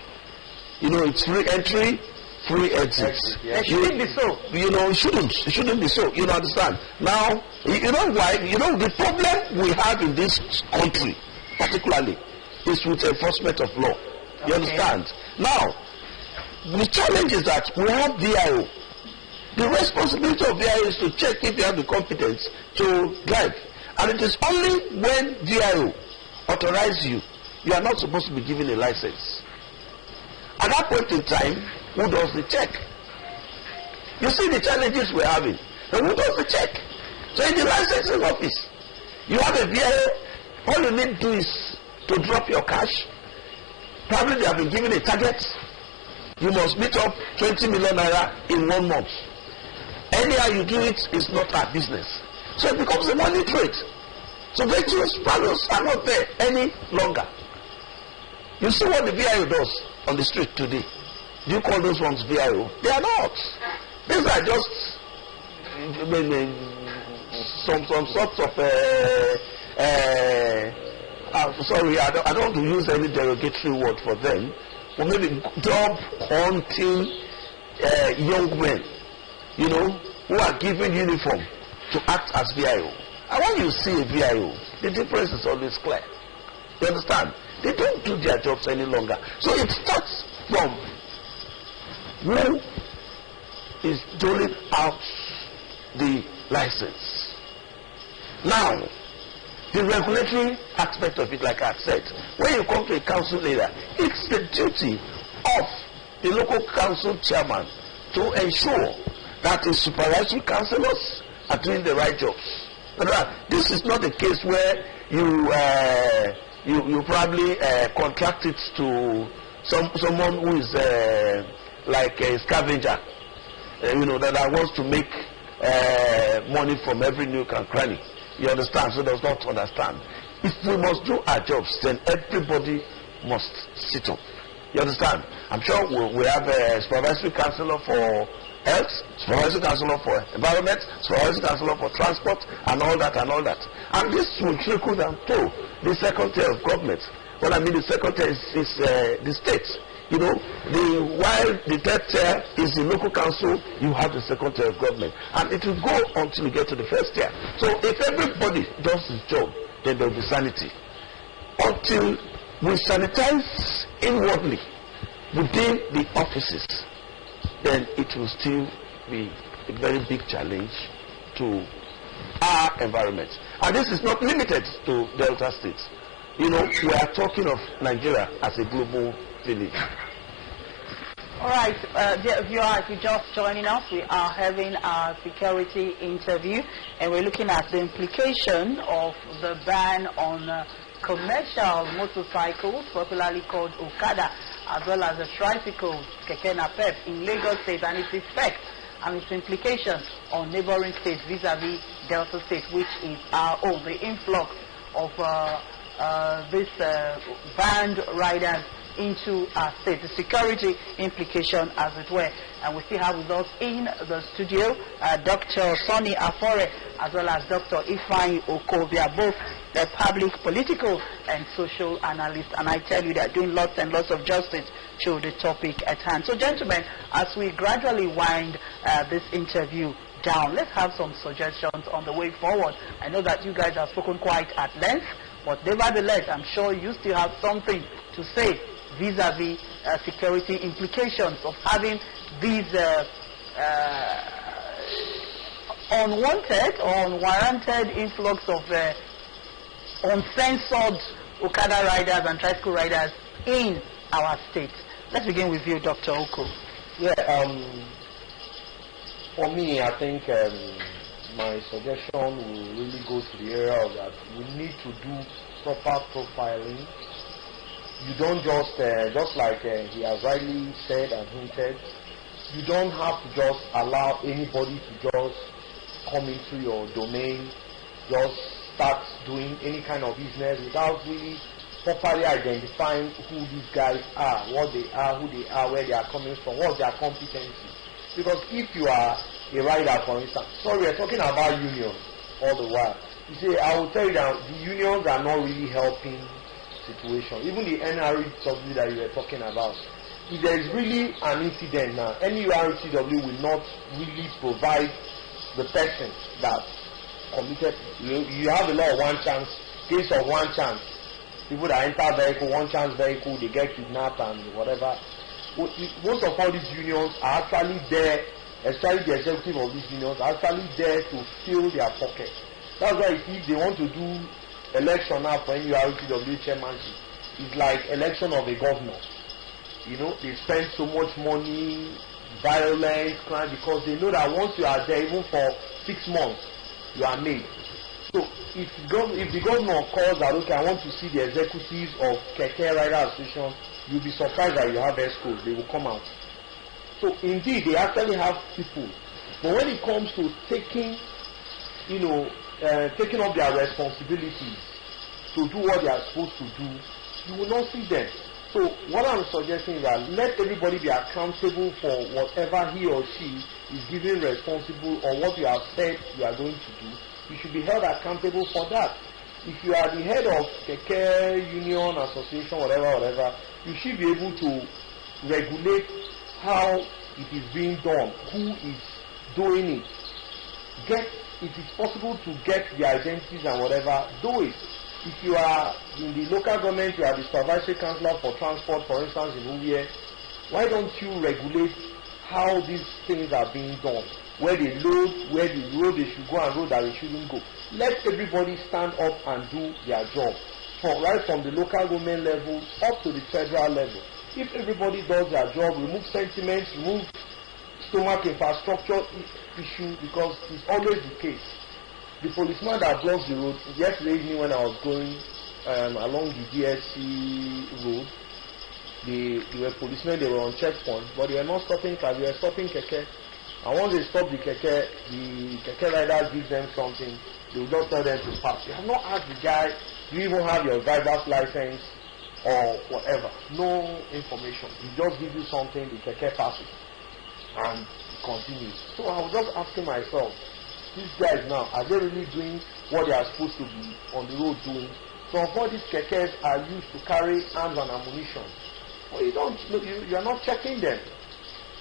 You know, it's free entry, free exit. It shouldn't be so. You know, it shouldn't be so. You know, understand? Now, you know why? You know, the problem we have in this country, particularly, is with enforcement of law. You understand? Now, the challenge is that we have VIO. The responsibility of VIO is to check if you have the competence to drive. And it is only when VIO authorize you, you are not supposed to be given a license. At that point in time, who does the check? You see the challenges we're having. And who does the check? So in the licensing office, you have a VIO, all you need to do is to drop your cash. Probably they have been given a target. You must meet up 20 million naira in 1 month. Anyhow you do it, is not our business. So it becomes a money trade. So virtuous values are not there any longer. You see what the VIO does on the street today. Do you call those ones VIO? They are not. These are just some sorts of sorry, I don't want to use any derogatory word for them, or maybe job hunting young men, you know, who are given uniform to act as VIO. And when you see a VIO, the difference is always clear. You understand? They don't do their jobs any longer. So it starts from who is doling out the license. Now, the regulatory aspect of it, like I said, when you come to a council leader, it's the duty of the local council chairman to ensure that the supervisory councillors are doing the right jobs. This is not a case where you probably contract it to someone who is like a scavenger, you know, that wants to make money from every nook and cranny. You understand? So does not understand. If we must do our jobs, then everybody must sit up. You understand? I'm sure we have a supervisory councillor for health, supervisory councillor for environment, supervisory councillor for transport, and all that and all that. And this will trickle down to the second tier of government. What I mean, the second tier is the state. You know, while the third tier is the local council, you have the second tier of government. And it will go until you get to the first tier. So if everybody does his job, then there will be sanity. Until we sanitize inwardly within the offices, then it will still be a very big challenge to our environment. And this is not limited to Delta states. You know, we are talking of Nigeria as a global village. All right, dear viewers, if you're just joining us, we are having our security interview, and we're looking at the implication of the ban on commercial motorcycles, popularly called Okada, as well as the tricycles, Keke Napep, in Lagos State, and its effect and its implications on neighboring states vis-a-vis Delta State, which is our own. The influx of these banned riders into our state, the security implication, as it were. And we still have with us in the studio Dr. Sonny Afore, as well as Dr. Ifeanyi Okoh, both public, political, and social analysts. And I tell you, they are doing lots and lots of justice to the topic at hand. So, gentlemen, as we gradually wind this interview down, let's have some suggestions on the way forward. I know that you guys have spoken quite at length, but nevertheless, I'm sure you still have something to say vis-a-vis security implications of having these unwanted or unwarranted influx of uncensored Okada riders and tricycle riders in our state. Let's begin with you, Dr. Okoh. Yeah, for me, I think my suggestion will really go to the area of that we need to do proper profiling. You don't just like he has rightly said and hinted, you don't have to just allow anybody to just come into your domain, just start doing any kind of business without really properly identifying who these guys are, what they are, who they are, where they are coming from, what's their competency. Because if you are a rider, for instance, sorry, we're talking about unions all the while. You see, I will tell you that the unions are not really helping situation. Even the NREW that you were talking about, if there is really an incident now, NURTW will not really provide the person that committed. You have a lot of one chance, case of one chance. People that enter vehicle, one chance vehicle, they get kidnapped and whatever. Most of all these unions are actually there, especially the executive of these unions, are actually there to fill their pocket. That's why if they want to do election now for NURTW chairmanship, it's like election of a governor. You know, they spend so much money, violence, crime, because they know that once you are there, even for 6 months, you are made. So if the governor calls that, okay, I want to see the executives of Keke Rider Association, you'll be surprised that you have escorts. They will come out. So indeed, they actually have people. But when it comes to taking up their responsibilities to do what they are supposed to do, you will not see them. So what I'm suggesting is that let everybody be accountable for whatever he or she is given responsible or what you have said you are going to do. You should be held accountable for that. If you are the head of Keke Union, Association, whatever, you should be able to regulate how it is being done, who is doing it. If it's possible to get the identities and whatever, do it. If you are in the local government, you are the supervisory councillor for transport, for instance, in Uwie, why don't you regulate how these things are being done? Where they load, where the road they should go and road that they shouldn't go. Let everybody stand up and do their job. Right from the local government level up to the federal level. If everybody does their job, remove sentiments, remove stomach infrastructure issue, because it's always the case. The policeman that blocks the road, yesterday evening when I was going along the DSC road, they were policemen, they were on checkpoint, but they were not stopping cars, they were stopping Keke. And once they stop the Keke riders give them something, they will just tell them to pass. They have not asked the guy, do you even have your driver's license or whatever? No information. He just gives you something, the Keke passes and continues. So I was just asking myself, these guys now, are they really doing what they are supposed to be on the road doing? Some of these Kekes are used to carry arms and ammunition. Well, you are not checking them.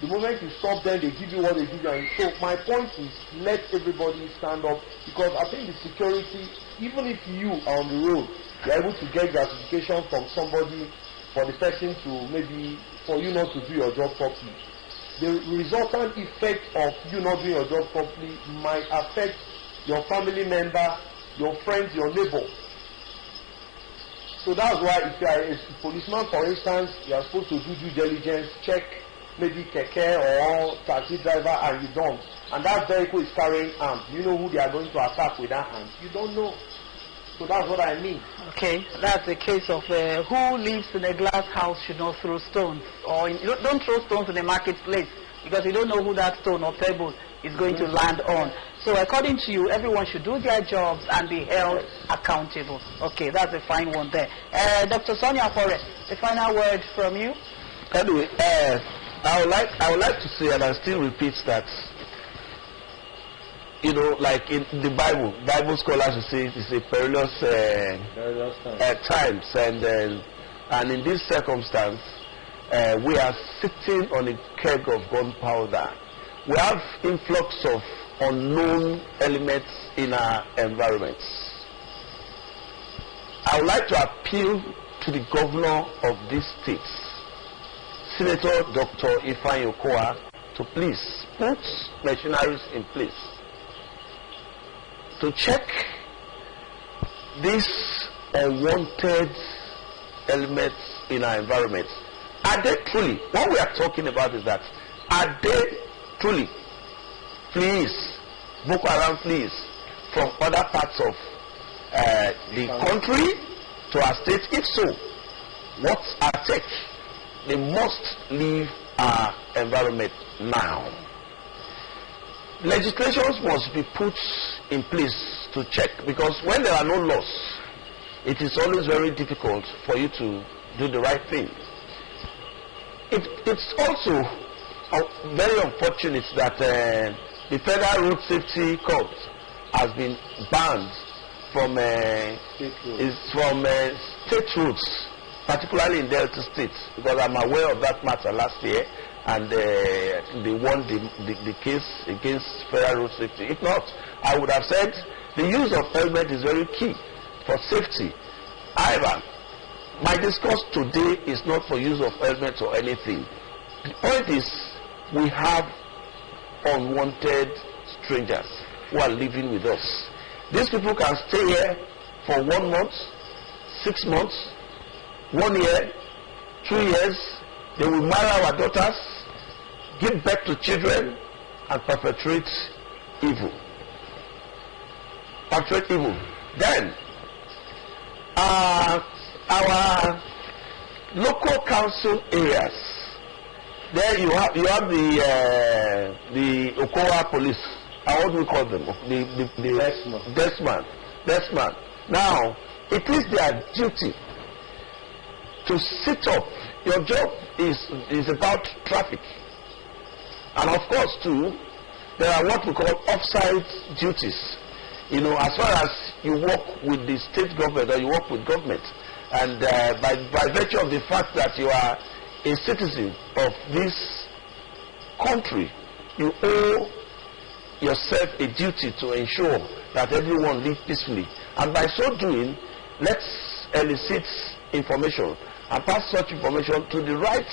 The moment you stop them, they give you what they give you. So my point is, let everybody stand up, because I think the security, even if you are on the road, you are able to get gratification from somebody for the person to maybe, for you not to do your job properly. The resultant effect of you not doing your job properly might affect your family member, your friends, your neighbor. So that's why if you are a policeman, for instance, you are supposed to do due diligence, check maybe Keke or taxi driver, and you don't. And that vehicle is carrying arms. You know who they are going to attack with that arms. You don't know. So that's what I mean. Okay, that's the case of who lives in a glass house should not throw stones. Or don't throw stones in the marketplace, because you don't know who that stone or pebble is going to land on. So according to you, everyone should do their jobs and be held accountable. Okay, that's a fine one there. Dr. Sonia Forrest, a final word from you. Anyway, I would like to say, and I still repeat that, you know, like in the Bible scholars will say it's a perilous times, and in this circumstance, we are sitting on a keg of gunpowder. We have influx of unknown elements in our environments. I would like to appeal to the governor of this state, Senator Dr. Ifeanyi Okowa, to please put machineries in place to check these unwanted elements in our environment. Are they truly, what we are talking about is that, are they truly fleas, Boko Haram fleas, from other parts of the country to our state? If so, what's our take? They must leave our environment now. Legislations must be put in place to check, because when there are no laws, it is always very difficult for you to do the right thing. It's also very unfortunate that the Federal Road Safety Corps has been banned from state roads, particularly in Delta State, because I'm aware of that matter last year, and they won the case against Federal Road Safety. If not, I would have said the use of helmet is very key for safety. However, my discourse today is not for use of helmets or anything. The point is, we have unwanted strangers who are living with us. These people can stay here for 1 month, 6 months, 1 year, 2 years. They will marry our daughters, give birth to children, and perpetrate evil. Then, our local council areas, there you have the Okowa police. What do we call them? The Desman. Now, it is their duty to sit up. Your job is about traffic, and of course too, there are what we call offside duties. You know, as far as you work with the state government or you work with government, and by virtue of the fact that you are a citizen of this country, you owe yourself a duty to ensure that everyone lives peacefully. And by so doing, let's elicit information and pass such information to the right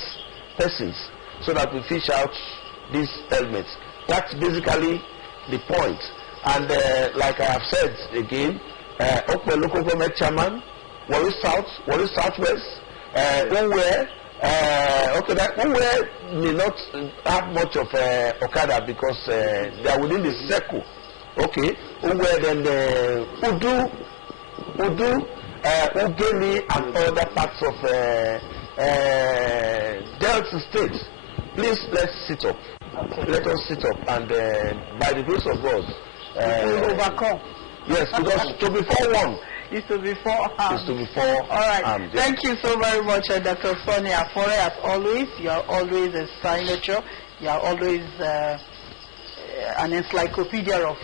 persons so that we fish out these elements. That's basically the point. And like I have said again, Okwe local government chairman, Warri South, Warri Southwest, Unwe may not have much of Okada because they are within the circle. Okay, Unwe, then Udu, Ugeli, and other parts of Delta State. Please, let's sit up. Okay. Let us sit up, and by the grace of God, we will overcome. Yes, because to be forewarned is to be forearmed. Is to be forearmed. All right. Thank you so very much, Dr. Sonia Afore. As always, you are always a signature. You are always an encyclopedia of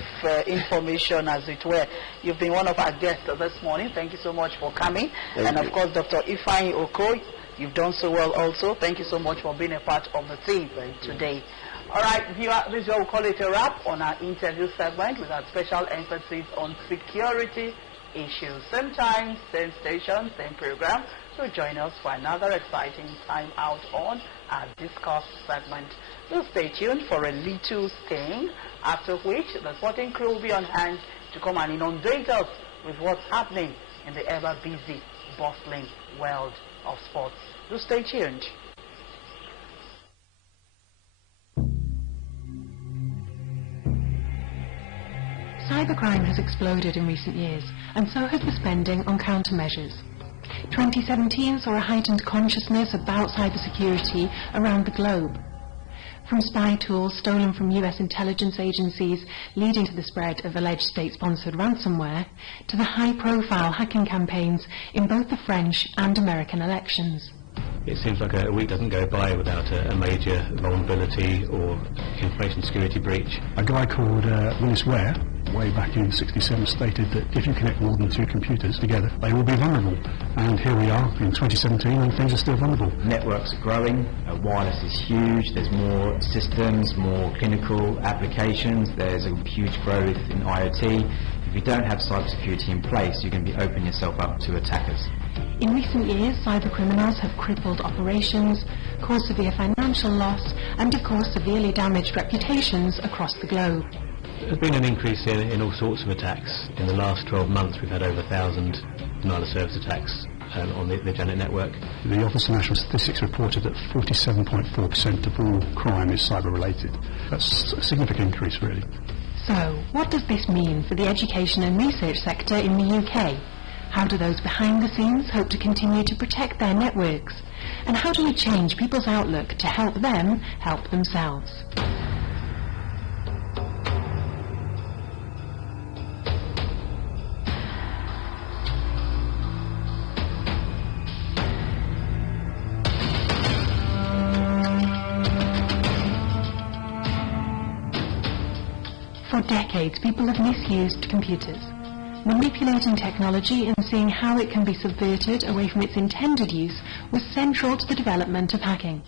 information, as it were. You've been one of our guests this morning. Thank you so much for coming. Thank you. Of course, Dr. Ifeanyi Okowa, you've done so well also. Thank you so much for being a part of the team today. All right, this is what we call it a wrap on our interview segment with our special emphasis on security issues. Same time, same station, same program. So join us for another exciting time out on our discuss segment. So stay tuned for a little sting, after which the sporting crew will be on hand to come and inundate us with what's happening in the ever-busy, bustling world of sports. So stay tuned. Cybercrime has exploded in recent years, and so has the spending on countermeasures. 2017 saw a heightened consciousness about cybersecurity around the globe. from spy tools stolen from US intelligence agencies leading to the spread of alleged state-sponsored ransomware, to the high-profile hacking campaigns in both the French and American elections. It seems like a week doesn't go by without a major vulnerability or information security breach. A guy called Willis Ware, way back in '67, stated that if you connect more than two computers together, they will be vulnerable. And here we are in 2017 and things are still vulnerable. Networks are growing, wireless is huge, there's more systems, more clinical applications, there's a huge growth in IoT. If you don't have cybersecurity in place, you're going to be opening yourself up to attackers. In recent years, cybercriminals have crippled operations, caused severe financial loss, and of course severely damaged reputations across the globe. There's been an increase in all sorts of attacks. In the last 12 months we've had over 1,000 denial of service attacks on the Janet network. The Office of National Statistics reported that 47.4% of all crime is cyber-related. That's a significant increase, really. So, what does this mean for the education and research sector in the UK? How do those behind the scenes hope to continue to protect their networks? And how do we change people's outlook to help them help themselves? For decades, people have misused computers. Manipulating technology and seeing how it can be subverted away from its intended use was central to the development of hacking.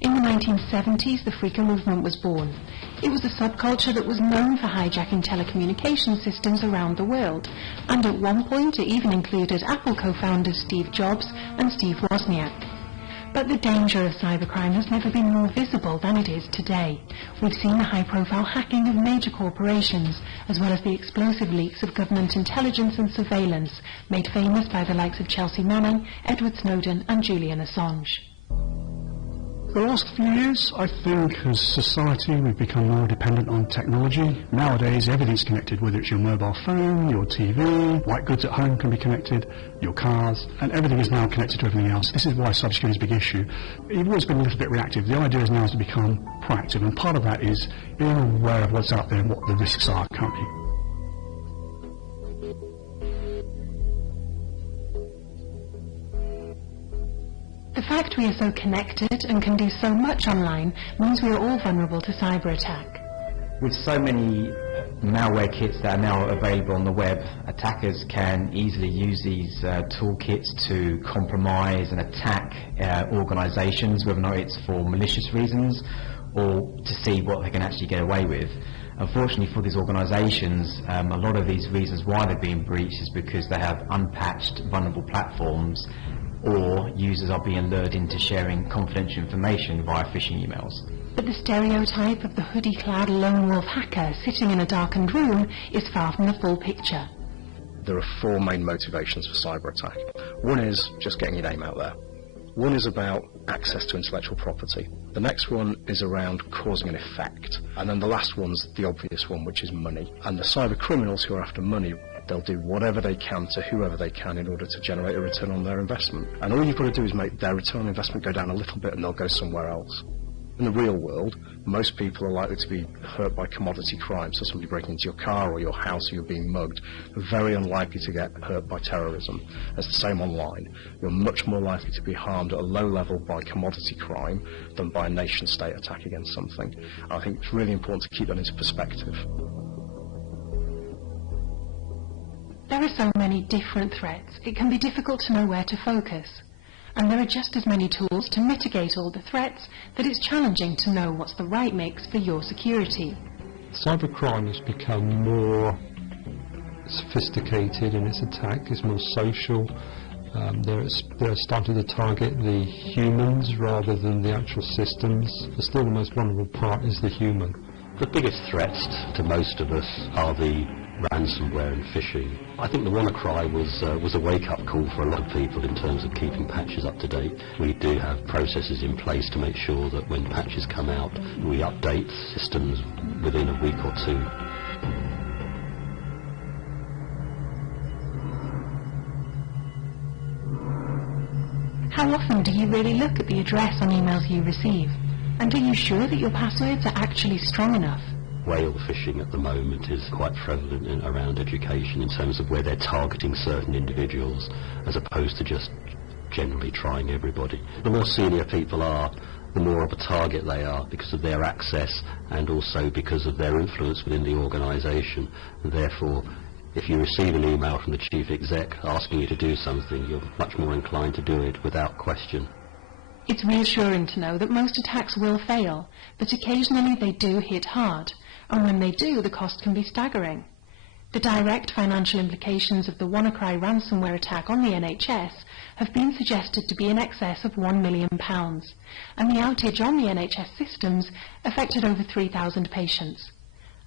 In the 1970s, the Freaker movement was born. It was a subculture that was known for hijacking telecommunication systems around the world, and at one point it even included Apple co-founders Steve Jobs and Steve Wozniak. But the danger of cybercrime has never been more visible than it is today. We've seen the high-profile hacking of major corporations, as well as the explosive leaks of government intelligence and surveillance, made famous by the likes of Chelsea Manning, Edward Snowden and Julian Assange. The last few years, I think, as society, we've become more dependent on technology. Nowadays, everything's connected, whether it's your mobile phone, your TV, white goods at home can be connected, your cars, and everything is now connected to everything else. This is why cybersecurity is a big issue. You've always been a little bit reactive. The idea is now to become proactive, and part of that is being aware of what's out there and what the risks are currently. The fact we are so connected and can do so much online means we are all vulnerable to cyber attack. With so many malware kits that are now available on the web, attackers can easily use these toolkits to compromise and attack organisations, whether or not it's for malicious reasons or to see what they can actually get away with. Unfortunately for these organisations, a lot of these reasons why they're being breached is because they have unpatched vulnerable platforms, or users are being lured into sharing confidential information via phishing emails. But the stereotype of the hoodie-clad lone wolf hacker sitting in a darkened room is far from the full picture. There are four main motivations for cyber attack. One is just getting your name out there. One is about access to intellectual property. The next one is around causing an effect. And then the last one's the obvious one, which is money. And the cyber criminals who are after money, they'll do whatever they can to whoever they can in order to generate a return on their investment. And all you've got to do is make their return on investment go down a little bit and they'll go somewhere else. In the real world, most people are likely to be hurt by commodity crime, so somebody breaking into your car or your house or you're being mugged. Are very unlikely to get hurt by terrorism. It's the same online. You're much more likely to be harmed at a low level by commodity crime than by a nation-state attack against something. And I think it's really important to keep that into perspective. There are so many different threats, it can be difficult to know where to focus. And there are just as many tools to mitigate all the threats that it's challenging to know what's the right mix for your security. Cybercrime has become more sophisticated in its attack, it's more social. They're starting to target the humans rather than the actual systems. But still the most vulnerable part is the human. The biggest threats to most of us are the ransomware and phishing. I think the WannaCry was a wake-up call for a lot of people in terms of keeping patches up to date. We do have processes in place to make sure that when patches come out, we update systems within a week or two. How often do you really look at the address on emails you receive? And are you sure that your passwords are actually strong enough? Whale phishing at the moment is quite prevalent around education in terms of where they're targeting certain individuals as opposed to just generally trying everybody. The more senior people are, the more of a target they are because of their access and also because of their influence within the organisation. And therefore, if you receive an email from the chief exec asking you to do something, you're much more inclined to do it without question. It's reassuring to know that most attacks will fail, but occasionally they do hit hard, and when they do, the cost can be staggering. The direct financial implications of the WannaCry ransomware attack on the NHS have been suggested to be in excess of £1 million, and the outage on the NHS systems affected over 3,000 patients.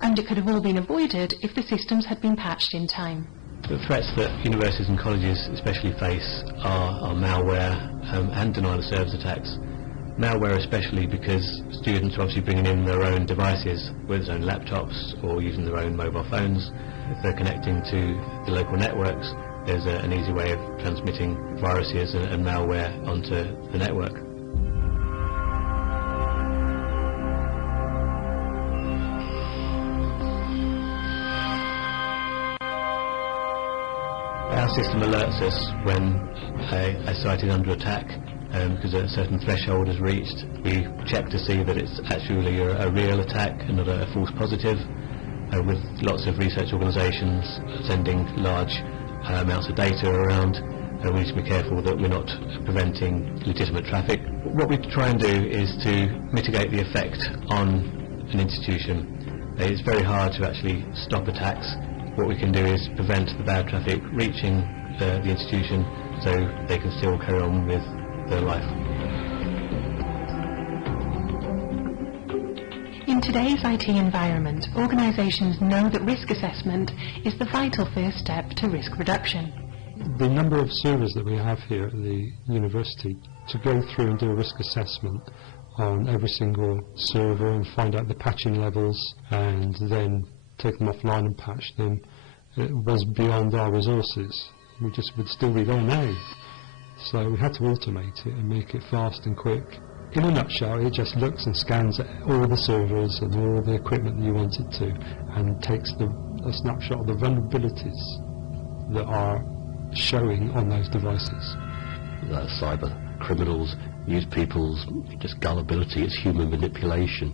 And it could have all been avoided if the systems had been patched in time. The threats that universities and colleges especially face are malware and denial of service attacks. Malware especially because students are obviously bringing in their own devices, whether their own laptops or using their own mobile phones. If they're connecting to the local networks, there's an easy way of transmitting viruses and malware onto the network. Our system alerts us when a site is under attack because a certain threshold is reached. We check to see that it's actually a real attack and not a false positive. With lots of research organisations sending large amounts of data around, we need to be careful that we're not preventing legitimate traffic. What we try and do is to mitigate the effect on an institution. It's very hard to actually stop attacks. What we can do is prevent the bad traffic reaching the institution so they can still carry on with their life. In today's IT environment, organisations know that risk assessment is the vital first step to risk reduction. The number of servers that we have here at the university, to go through and do a risk assessment on every single server and find out the patching levels and then take them offline and patch them, it was beyond our resources. We just would still be there now. So we had to automate it and make it fast and quick. In a nutshell, it just looks and scans at all the servers and all the equipment that you want it to and takes a snapshot of the vulnerabilities that are showing on those devices. Cyber criminals use people's just gullibility as human manipulation.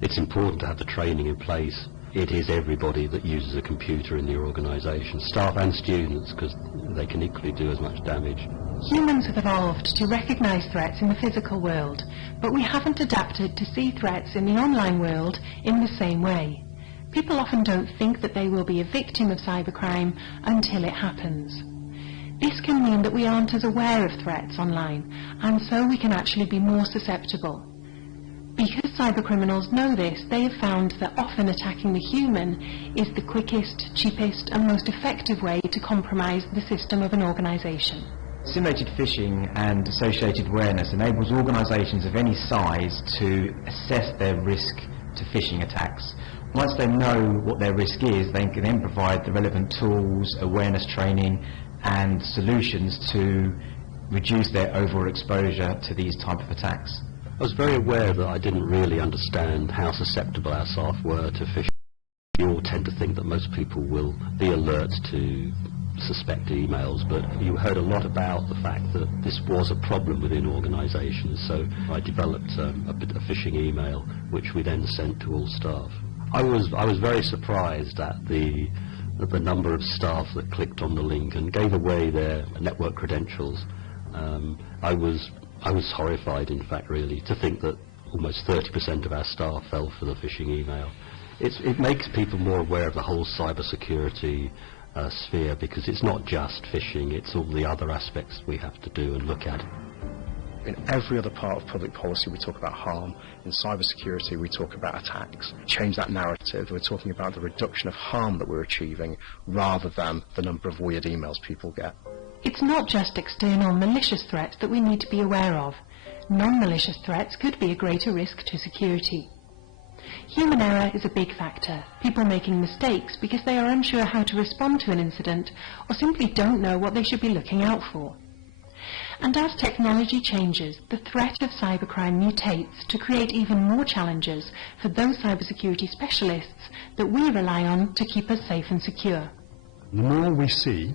It's important to have the training in place. It is everybody that uses a computer in the organisation, staff and students, because they can equally do as much damage. Humans have evolved to recognise threats in the physical world, but we haven't adapted to see threats in the online world in the same way. People often don't think that they will be a victim of cybercrime until it happens. This can mean that we aren't as aware of threats online, and so we can actually be more susceptible. Because cybercriminals know this, they have found that often attacking the human is the quickest, cheapest and most effective way to compromise the system of an organisation. Simulated phishing and associated awareness enables organisations of any size to assess their risk to phishing attacks. Once they know what their risk is, they can then provide the relevant tools, awareness training and solutions to reduce their overall exposure to these type of attacks. I was very aware that I didn't really understand how susceptible our staff were to phishing. You all tend to think that most people will be alert to suspect emails, but you heard a lot about the fact that this was a problem within organisations, so I developed a phishing email which we then sent to all staff. I was very surprised at the number of staff that clicked on the link and gave away their network credentials. I was horrified, in fact, really, to think that almost 30% of our staff fell for the phishing email. It makes people more aware of the whole cybersecurity sphere, because it's not just phishing, it's all the other aspects we have to do and look at. In every other part of public policy we talk about harm. In cybersecurity we talk about attacks. Change that narrative. We're talking about the reduction of harm that we're achieving rather than the number of weird emails people get. It's not just external malicious threats that we need to be aware of. Non-malicious threats could be a greater risk to security. Human error is a big factor, people making mistakes because they are unsure how to respond to an incident or simply don't know what they should be looking out for. And as technology changes, the threat of cybercrime mutates to create even more challenges for those cybersecurity specialists that we rely on to keep us safe and secure. The more we see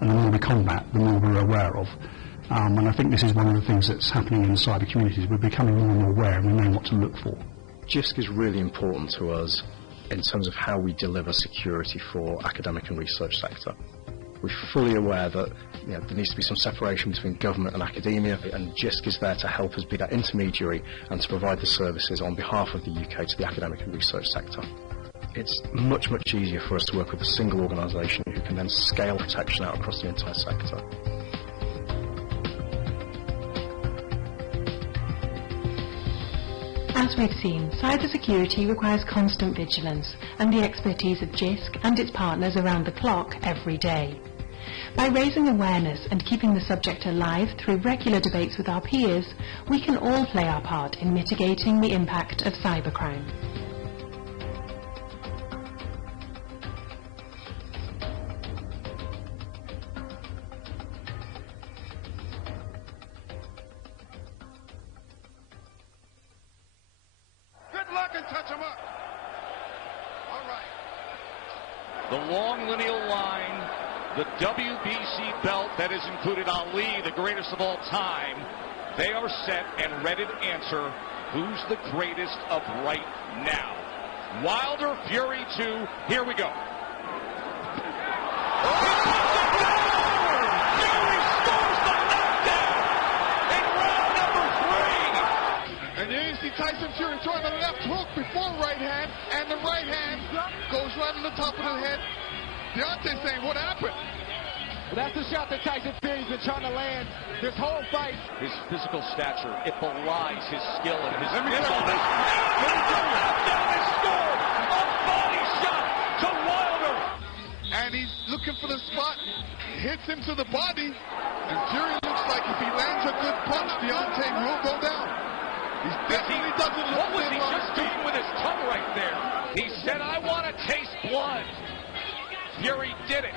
and the more we combat, the more we're aware of. And I think this is one of the things that's happening in the cyber communities. We're becoming more and more aware and we know what to look for. JISC is really important to us in terms of how we deliver security for academic and research sector. We're fully aware that there needs to be some separation between government and academia, and JISC is there to help us be that intermediary and to provide the services on behalf of the UK to the academic and research sector. It's much, much easier for us to work with a single organisation who can then scale protection out across the entire sector. As we've seen, cybersecurity requires constant vigilance and the expertise of JISC and its partners around the clock every day. By raising awareness and keeping the subject alive through regular debates with our peers, we can all play our part in mitigating the impact of cybercrime. The long lineal line, the WBC belt that has included Ali, the greatest of all time. They are set and ready to answer who's the greatest of right now. Wilder, Fury 2, here we go. Fury scores the knockdown in round number 3. And there you see Tyson Fury throwing the left hook before right hand, and the right hand goes right on the top of the head. Deontay saying, what happened? Well, that's the shot that Tyson Fury's been trying to land this whole fight. His physical stature, it belies his skill and his Let me tell you. Knockdown is scored. A body shot to Wilder. And he's looking for the spot. Hits him to the body. And Fury looks like if he lands a good punch, Deontay will go down. He definitely doesn't look. What was he just doing with his tongue right there? He said, I want to taste blood. Fury did it.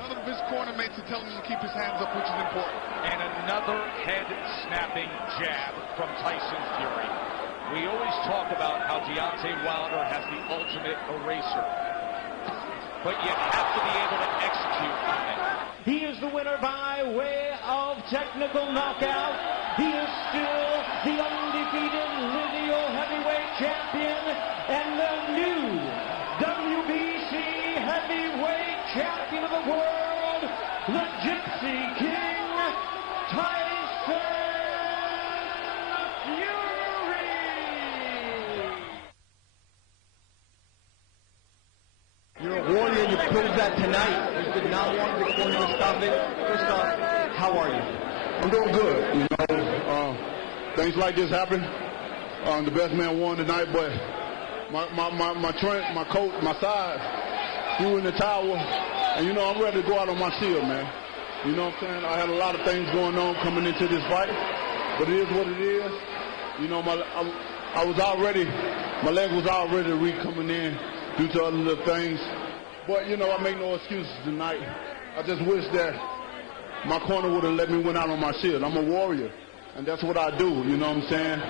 None of his corner mates are telling him to keep his hands up, which is important. And another head-snapping jab from Tyson Fury. We always talk about how Deontay Wilder has the ultimate eraser. But you have to be able to execute on it. He is the winner by way of technical knockout. He is still the undefeated lineal heavyweight champion and the new WBC heavyweight champion of the world, the Gypsy King, Tyson Fury. You're a warrior, you proved that tonight. You did not want the corner to stop it. First off, how are you? I'm doing good. You know, things like this happen. The best man won tonight, but my coach, my side, threw in the towel, and you know I'm ready to go out on my shield, man. You know what I'm saying? I had a lot of things going on coming into this fight, but it is what it is. You know, I was already, my leg was already weak coming in due to other little things, but you know I make no excuses tonight. I just wish that my corner would have let me win out on my shield. I'm a warrior, and that's what I do, you know what I'm saying?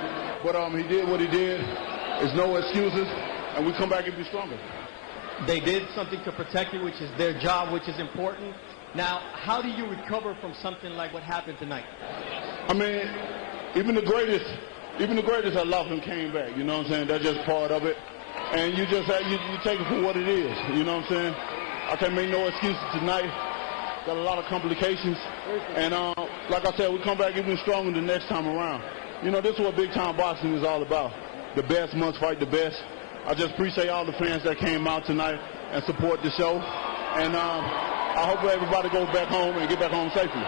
But he did what he did. There's no excuses, and we come back and be stronger. They did something to protect you, which is their job, which is important. Now, how do you recover from something like what happened tonight? I mean, even the greatest that lost and came back, you know what I'm saying? That's just part of it. And you just you take it for what it is, you know what I'm saying? I can't make no excuses tonight. Got a lot of complications, and like I said, we come back even stronger the next time around. You know, this is what big-time boxing is all about. The best must fight the best. I just appreciate all the fans that came out tonight and support the show, and I hope everybody goes back home and get back home safely.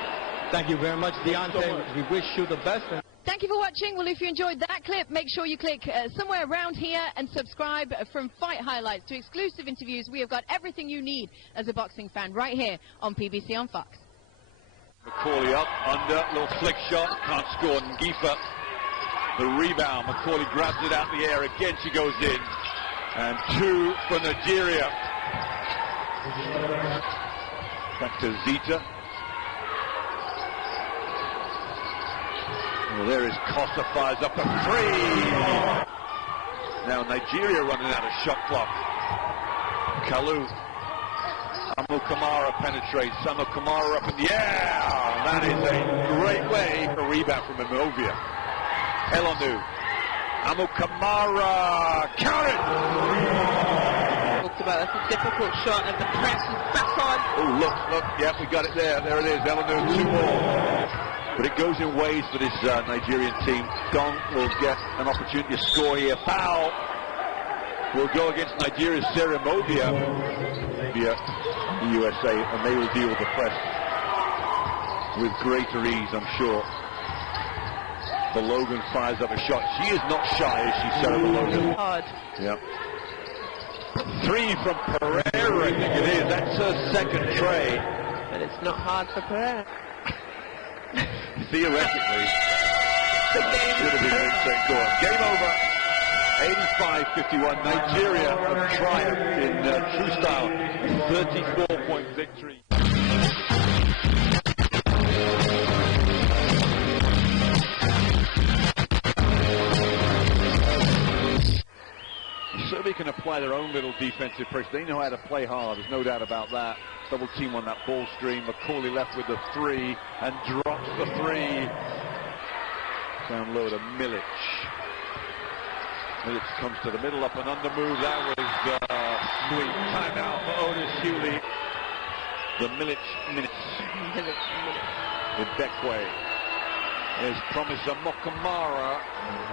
Thank you very much, Deontay. We wish you the best. Thank you for watching. Well, if you enjoyed that clip, make sure you click somewhere around here and subscribe. From fight highlights to exclusive interviews, we have got everything you need as a boxing fan right here on PBC on Fox. McCauley up, under, little flick shot, can't score. Ngifa, the rebound. McCauley grabs it out in the air. Again, she goes in. And 2 for Nigeria. Back to Zita. Well, there is Costa, fires up a 3. Now Nigeria running out of shot clock. Kalu. Amu Kamara penetrates. Amu Kamara up in the air. That is a great way for a rebound from Imovia. Elonu. Amu Kamara. Counted. Talked about that's a difficult shot, and the press is back on. Oh, look. Yeah, we got it there. There it is. Elonu, 2 more. But it goes in waves for this Nigerian team. Dong will get an opportunity to score here. Foul will go against Nigeria's Sarah Movia. The USA, and they will deal with the press with greater ease, I'm sure. Balogun fires up a shot. She is not shy, as she said, Balogun. Hard. Yep. 3 from Pereira, I think it is. That's her second tray. But it's not hard for Pereira. Theoretically, should have been game over. 85-51. Nigeria have triumphed in true style. 34-point victory. Serbia can apply their own little defensive pressure. They know how to play hard. There's no doubt about that. Double team on that ball stream. Macaulay left with the 3 and drops the 3. Down low to Milic. Milic comes to the middle, up and under move. That was sweet. Timeout for Otis Hewley. The Milic minutes. In Bekwe. There's Promisor Mokamara,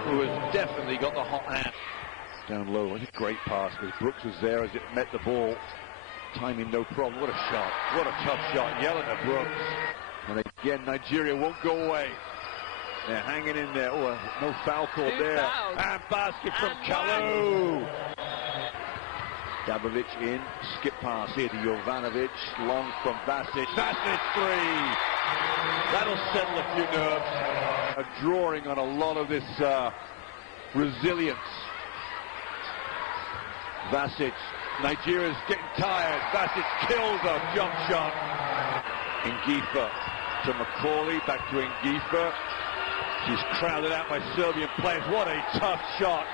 who has definitely got the hot hand. Down low. What a great pass, because Brooks was there as it met the ball. Timing no problem. What a shot. What a tough shot. Yelena Brooks. And again, Nigeria won't go away. They're hanging in there. Oh, no foul call there. And basket from Kalu. Dabovic in. Skip pass here to Jovanovic. Long from Vasic. Vasic 3. That'll settle a few nerves. A drawing on a lot of this resilience. Vasic. Nigeria's getting tired. Vasic kills a jump shot. Ngifa to Macaulay. Back to Ngifa. She's crowded out by Serbian players. What a tough shot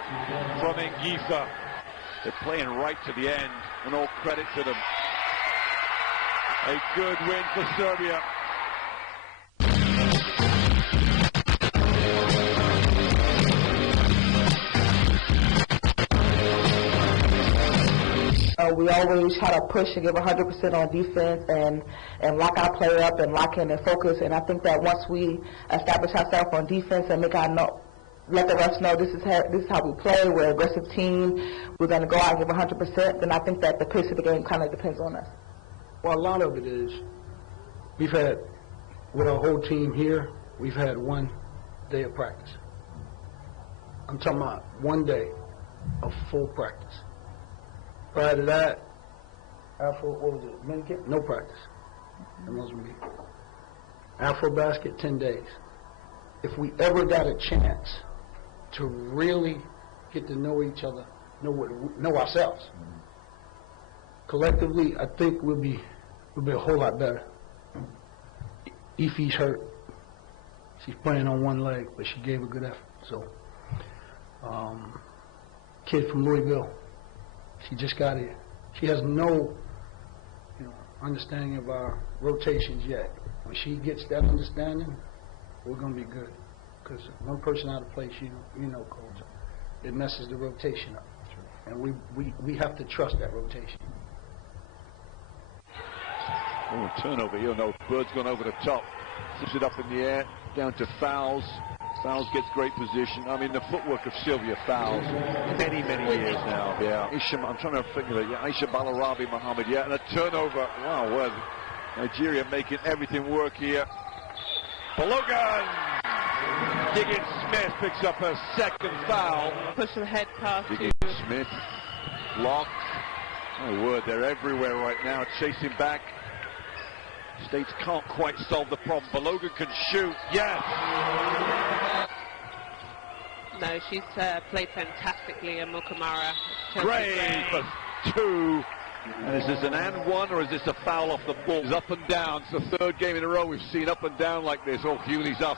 from Ngifa. They're playing right to the end, and all credit to them. A good win for Serbia. We always try to push and give 100% on defense and lock our play up and lock in and focus. And I think that once we establish ourselves on defense and let the refs know this is how we play, we're an aggressive team, we're going to go out and give 100%, then I think that the pace of the game kind of depends on us. Well, a lot of it is we've had, with our whole team here, we've had 1 day of practice. I'm talking about 1 day of full practice. Prior to that, Afro, what was it, minicamp? No practice in Mozambique. Afro basket, 10 days. If we ever got a chance to really get to know each other, know ourselves, collectively, I think we'll be a whole lot better. Ife's hurt. She's playing on 1 leg, but she gave a good effort. So, kid from Louisville. She just got here. She has no, understanding of our rotations yet. When she gets that understanding, we're going to be good. Because 1 person out of place, coach, it messes the rotation up. And we have to trust that rotation. Oh, turnover here. No, Bird's gone over the top. Puts it up in the air, down to Fowles. Fowles gets great position. I mean, the footwork of Sylvia Fowles, many years now. Yeah, I'm trying to figure it. Yeah, Aisha Balarabi Mohammed. Yeah, and a turnover. Wow, well, Nigeria making everything work here. Balogun! Diggins Smith picks up her 2nd foul. Push the head pass. Diggins Smith blocked. Oh, word, they're everywhere right now, chasing back. States can't quite solve the problem. Balogun can shoot. Yes! No, she's played fantastically, and Mokamara. Gray for 2. And is this an and one, or is this a foul off the ball? It's up and down. It's the third game in a row we've seen up and down like this. Oh, Hewley's up.